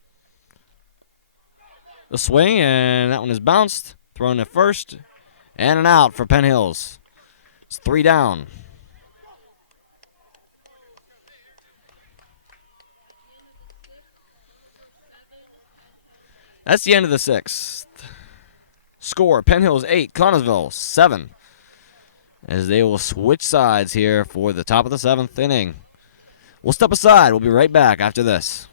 The swing, and that one is bounced. Thrown to first, and an out for Penn Hills. It's 3 down. That's the end of the 6th. Score, Penn Hills 8, Connellsville 7. As they will switch sides here for the top of the 7th inning. We'll step aside. We'll be right back after this.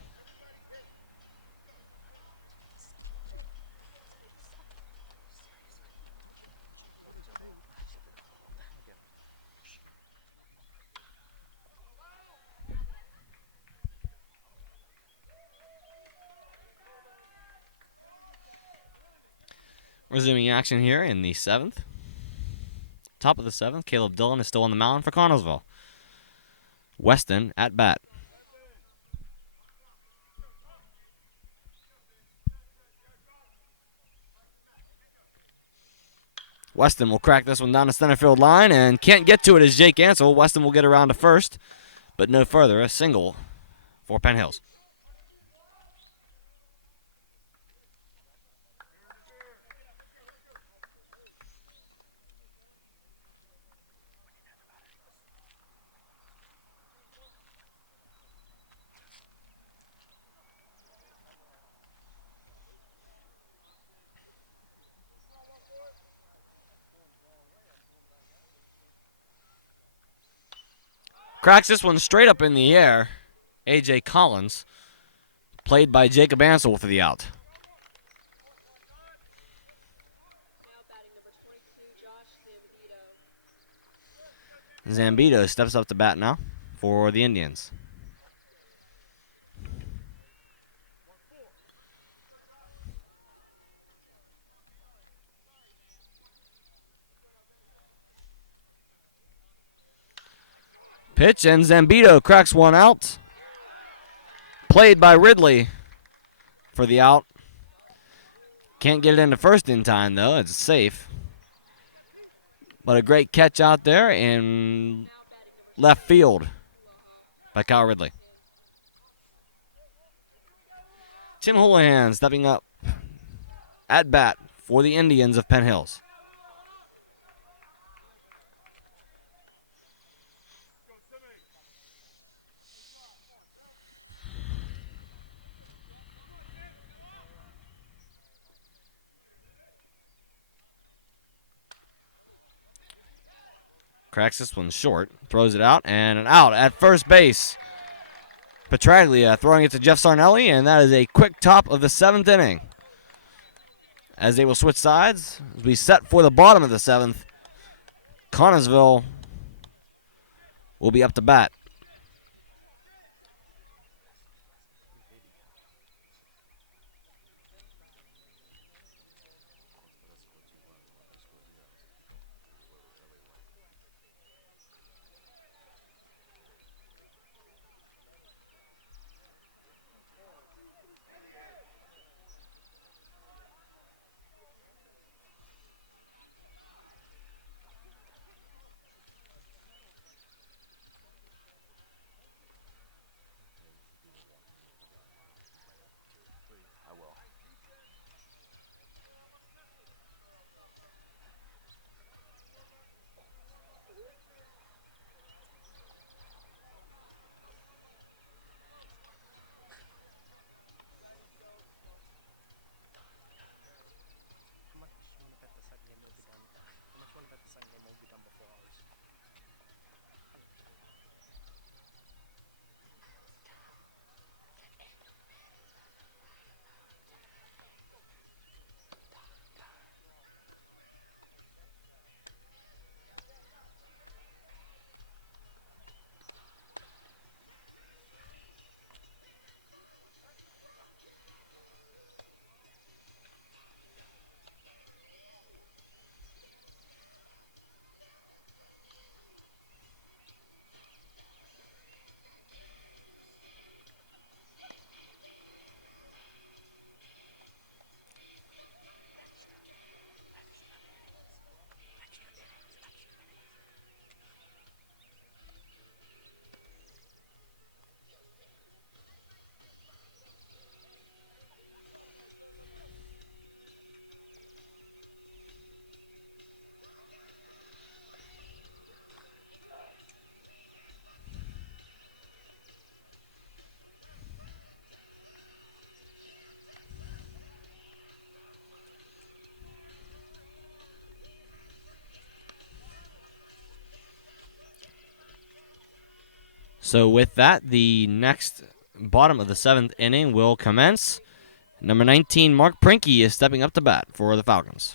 Resuming action here in the 7th. Top of the 7th, Caleb Dillon is still on the mound for Connellsville. Weston at bat. Weston will crack this one down the center field line and can't get to it as Jake Ansel. Weston will get around to first, but no further. A single for Penn Hills. Cracks this one straight up in the air. A.J. Collins, played by Jacob Ansel for the out. Zambito steps up to bat now for the Indians. Pitch, and Zambito cracks one out. Played by Ridley for the out. Can't get it into first in time, though. It's safe. But a great catch out there in left field by Kyle Ridley. Tim Houlihan stepping up at bat for the Indians of Penn Hills. Cracks this one short, throws it out, and an out at first base. Petraglia throwing it to Jeff Sarnelli, and that is a quick top of the 7th inning. As they will switch sides, as we set for the bottom of the 7th, Connellsville will be up to bat. So with that, the next bottom of the 7th inning will commence. Number 19, Mark Prinky, is stepping up to bat for the Falcons.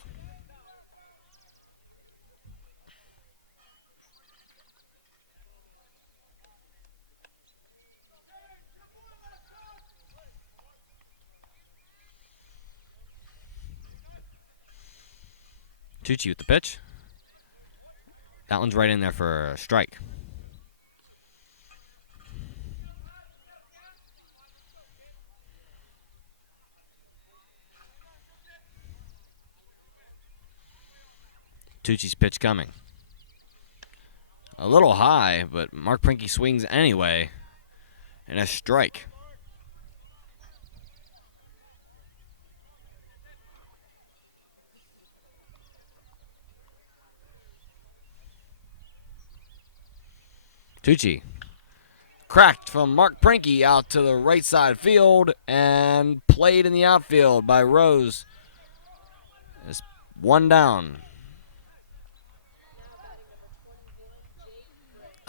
Tucci with the pitch. That one's right in there for a strike. Tucci's pitch coming. A little high, but Mark Prinky swings anyway. And a strike. Tucci. Cracked from Mark Prinky out to the right side field and played in the outfield by Rose. It's one down.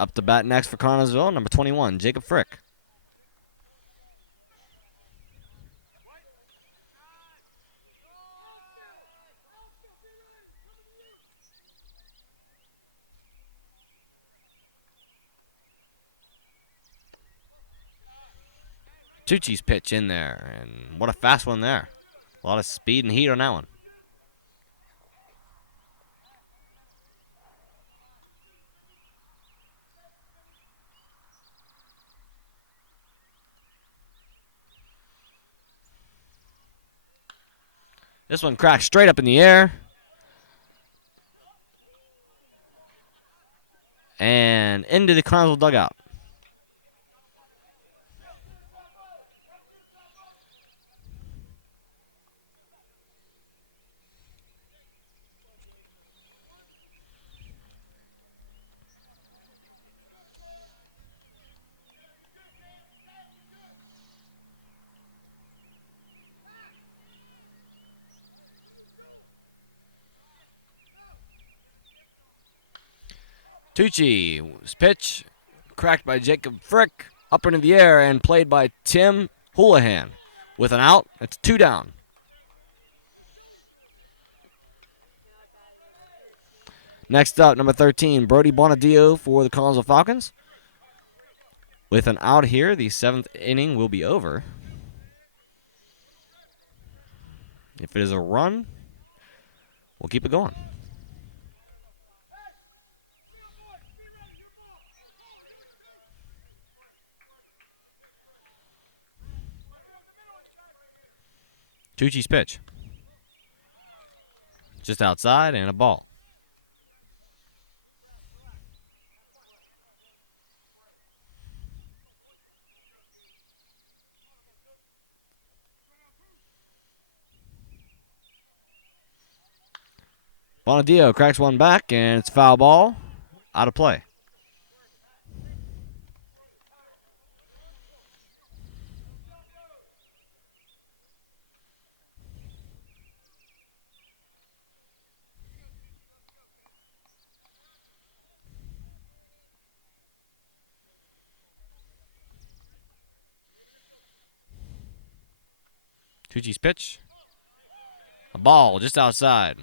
Up to bat next for Connellsville, number 21, Jacob Frick. Tucci's pitch in there, and what a fast one there. A lot of speed and heat on that one. This one cracked straight up in the air. And into the Connellsville dugout. Tucci's pitch cracked by Jacob Frick up into the air and played by Tim Houlihan. With an out, it's 2 down. Next up, number 13, Brody Bonadio for the Connellsville Falcons. With an out here, the 7th inning will be over. If it is a run, we'll keep it going. Tucci's pitch. Just outside and a ball. Bonadio cracks one back, and it's foul ball. Out of play. Tucci's pitch. A ball just outside.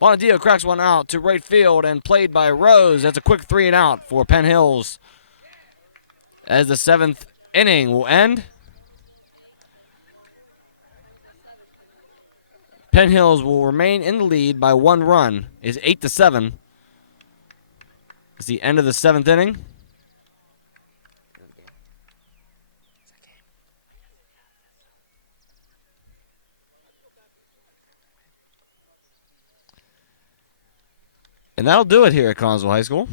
Bonadio cracks one out to right field and played by Rose. That's a quick 3 and out for Penn Hills as the 7th inning will end. Penn Hills will remain in the lead by 1 run. It's 8-7. It's the end of the 7th inning. And that'll do it here at Connellsville High School.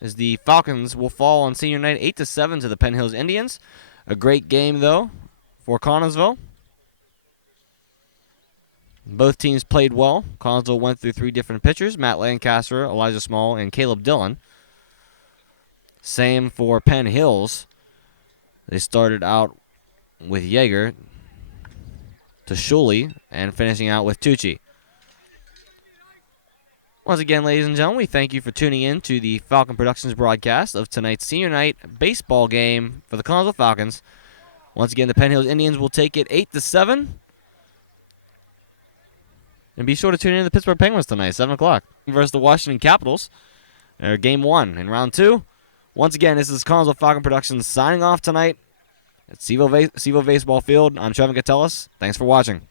As the Falcons will fall on senior night 8-7 to the Penn Hills Indians. A great game, though, for Connellsville. Both teams played well. Connellsville went through 3 different pitchers: Matt Lancaster, Elijah Small, and Caleb Dillon. Same for Penn Hills. They started out with Yeager to Shuley and finishing out with Tucci. Once again, ladies and gentlemen, we thank you for tuning in to the Falcon Productions broadcast of tonight's senior night baseball game for the Connellsville Falcons. Once again, the Penn Hills Indians will take it 8-7. And be sure to tune in to the Pittsburgh Penguins tonight, 7 o'clock, versus the Washington Capitals. Game 1 in round 2. Once again, this is Connellsville Falcon Productions signing off tonight at Sevo Baseball Field. I'm Trevor Gatellis. Thanks for watching.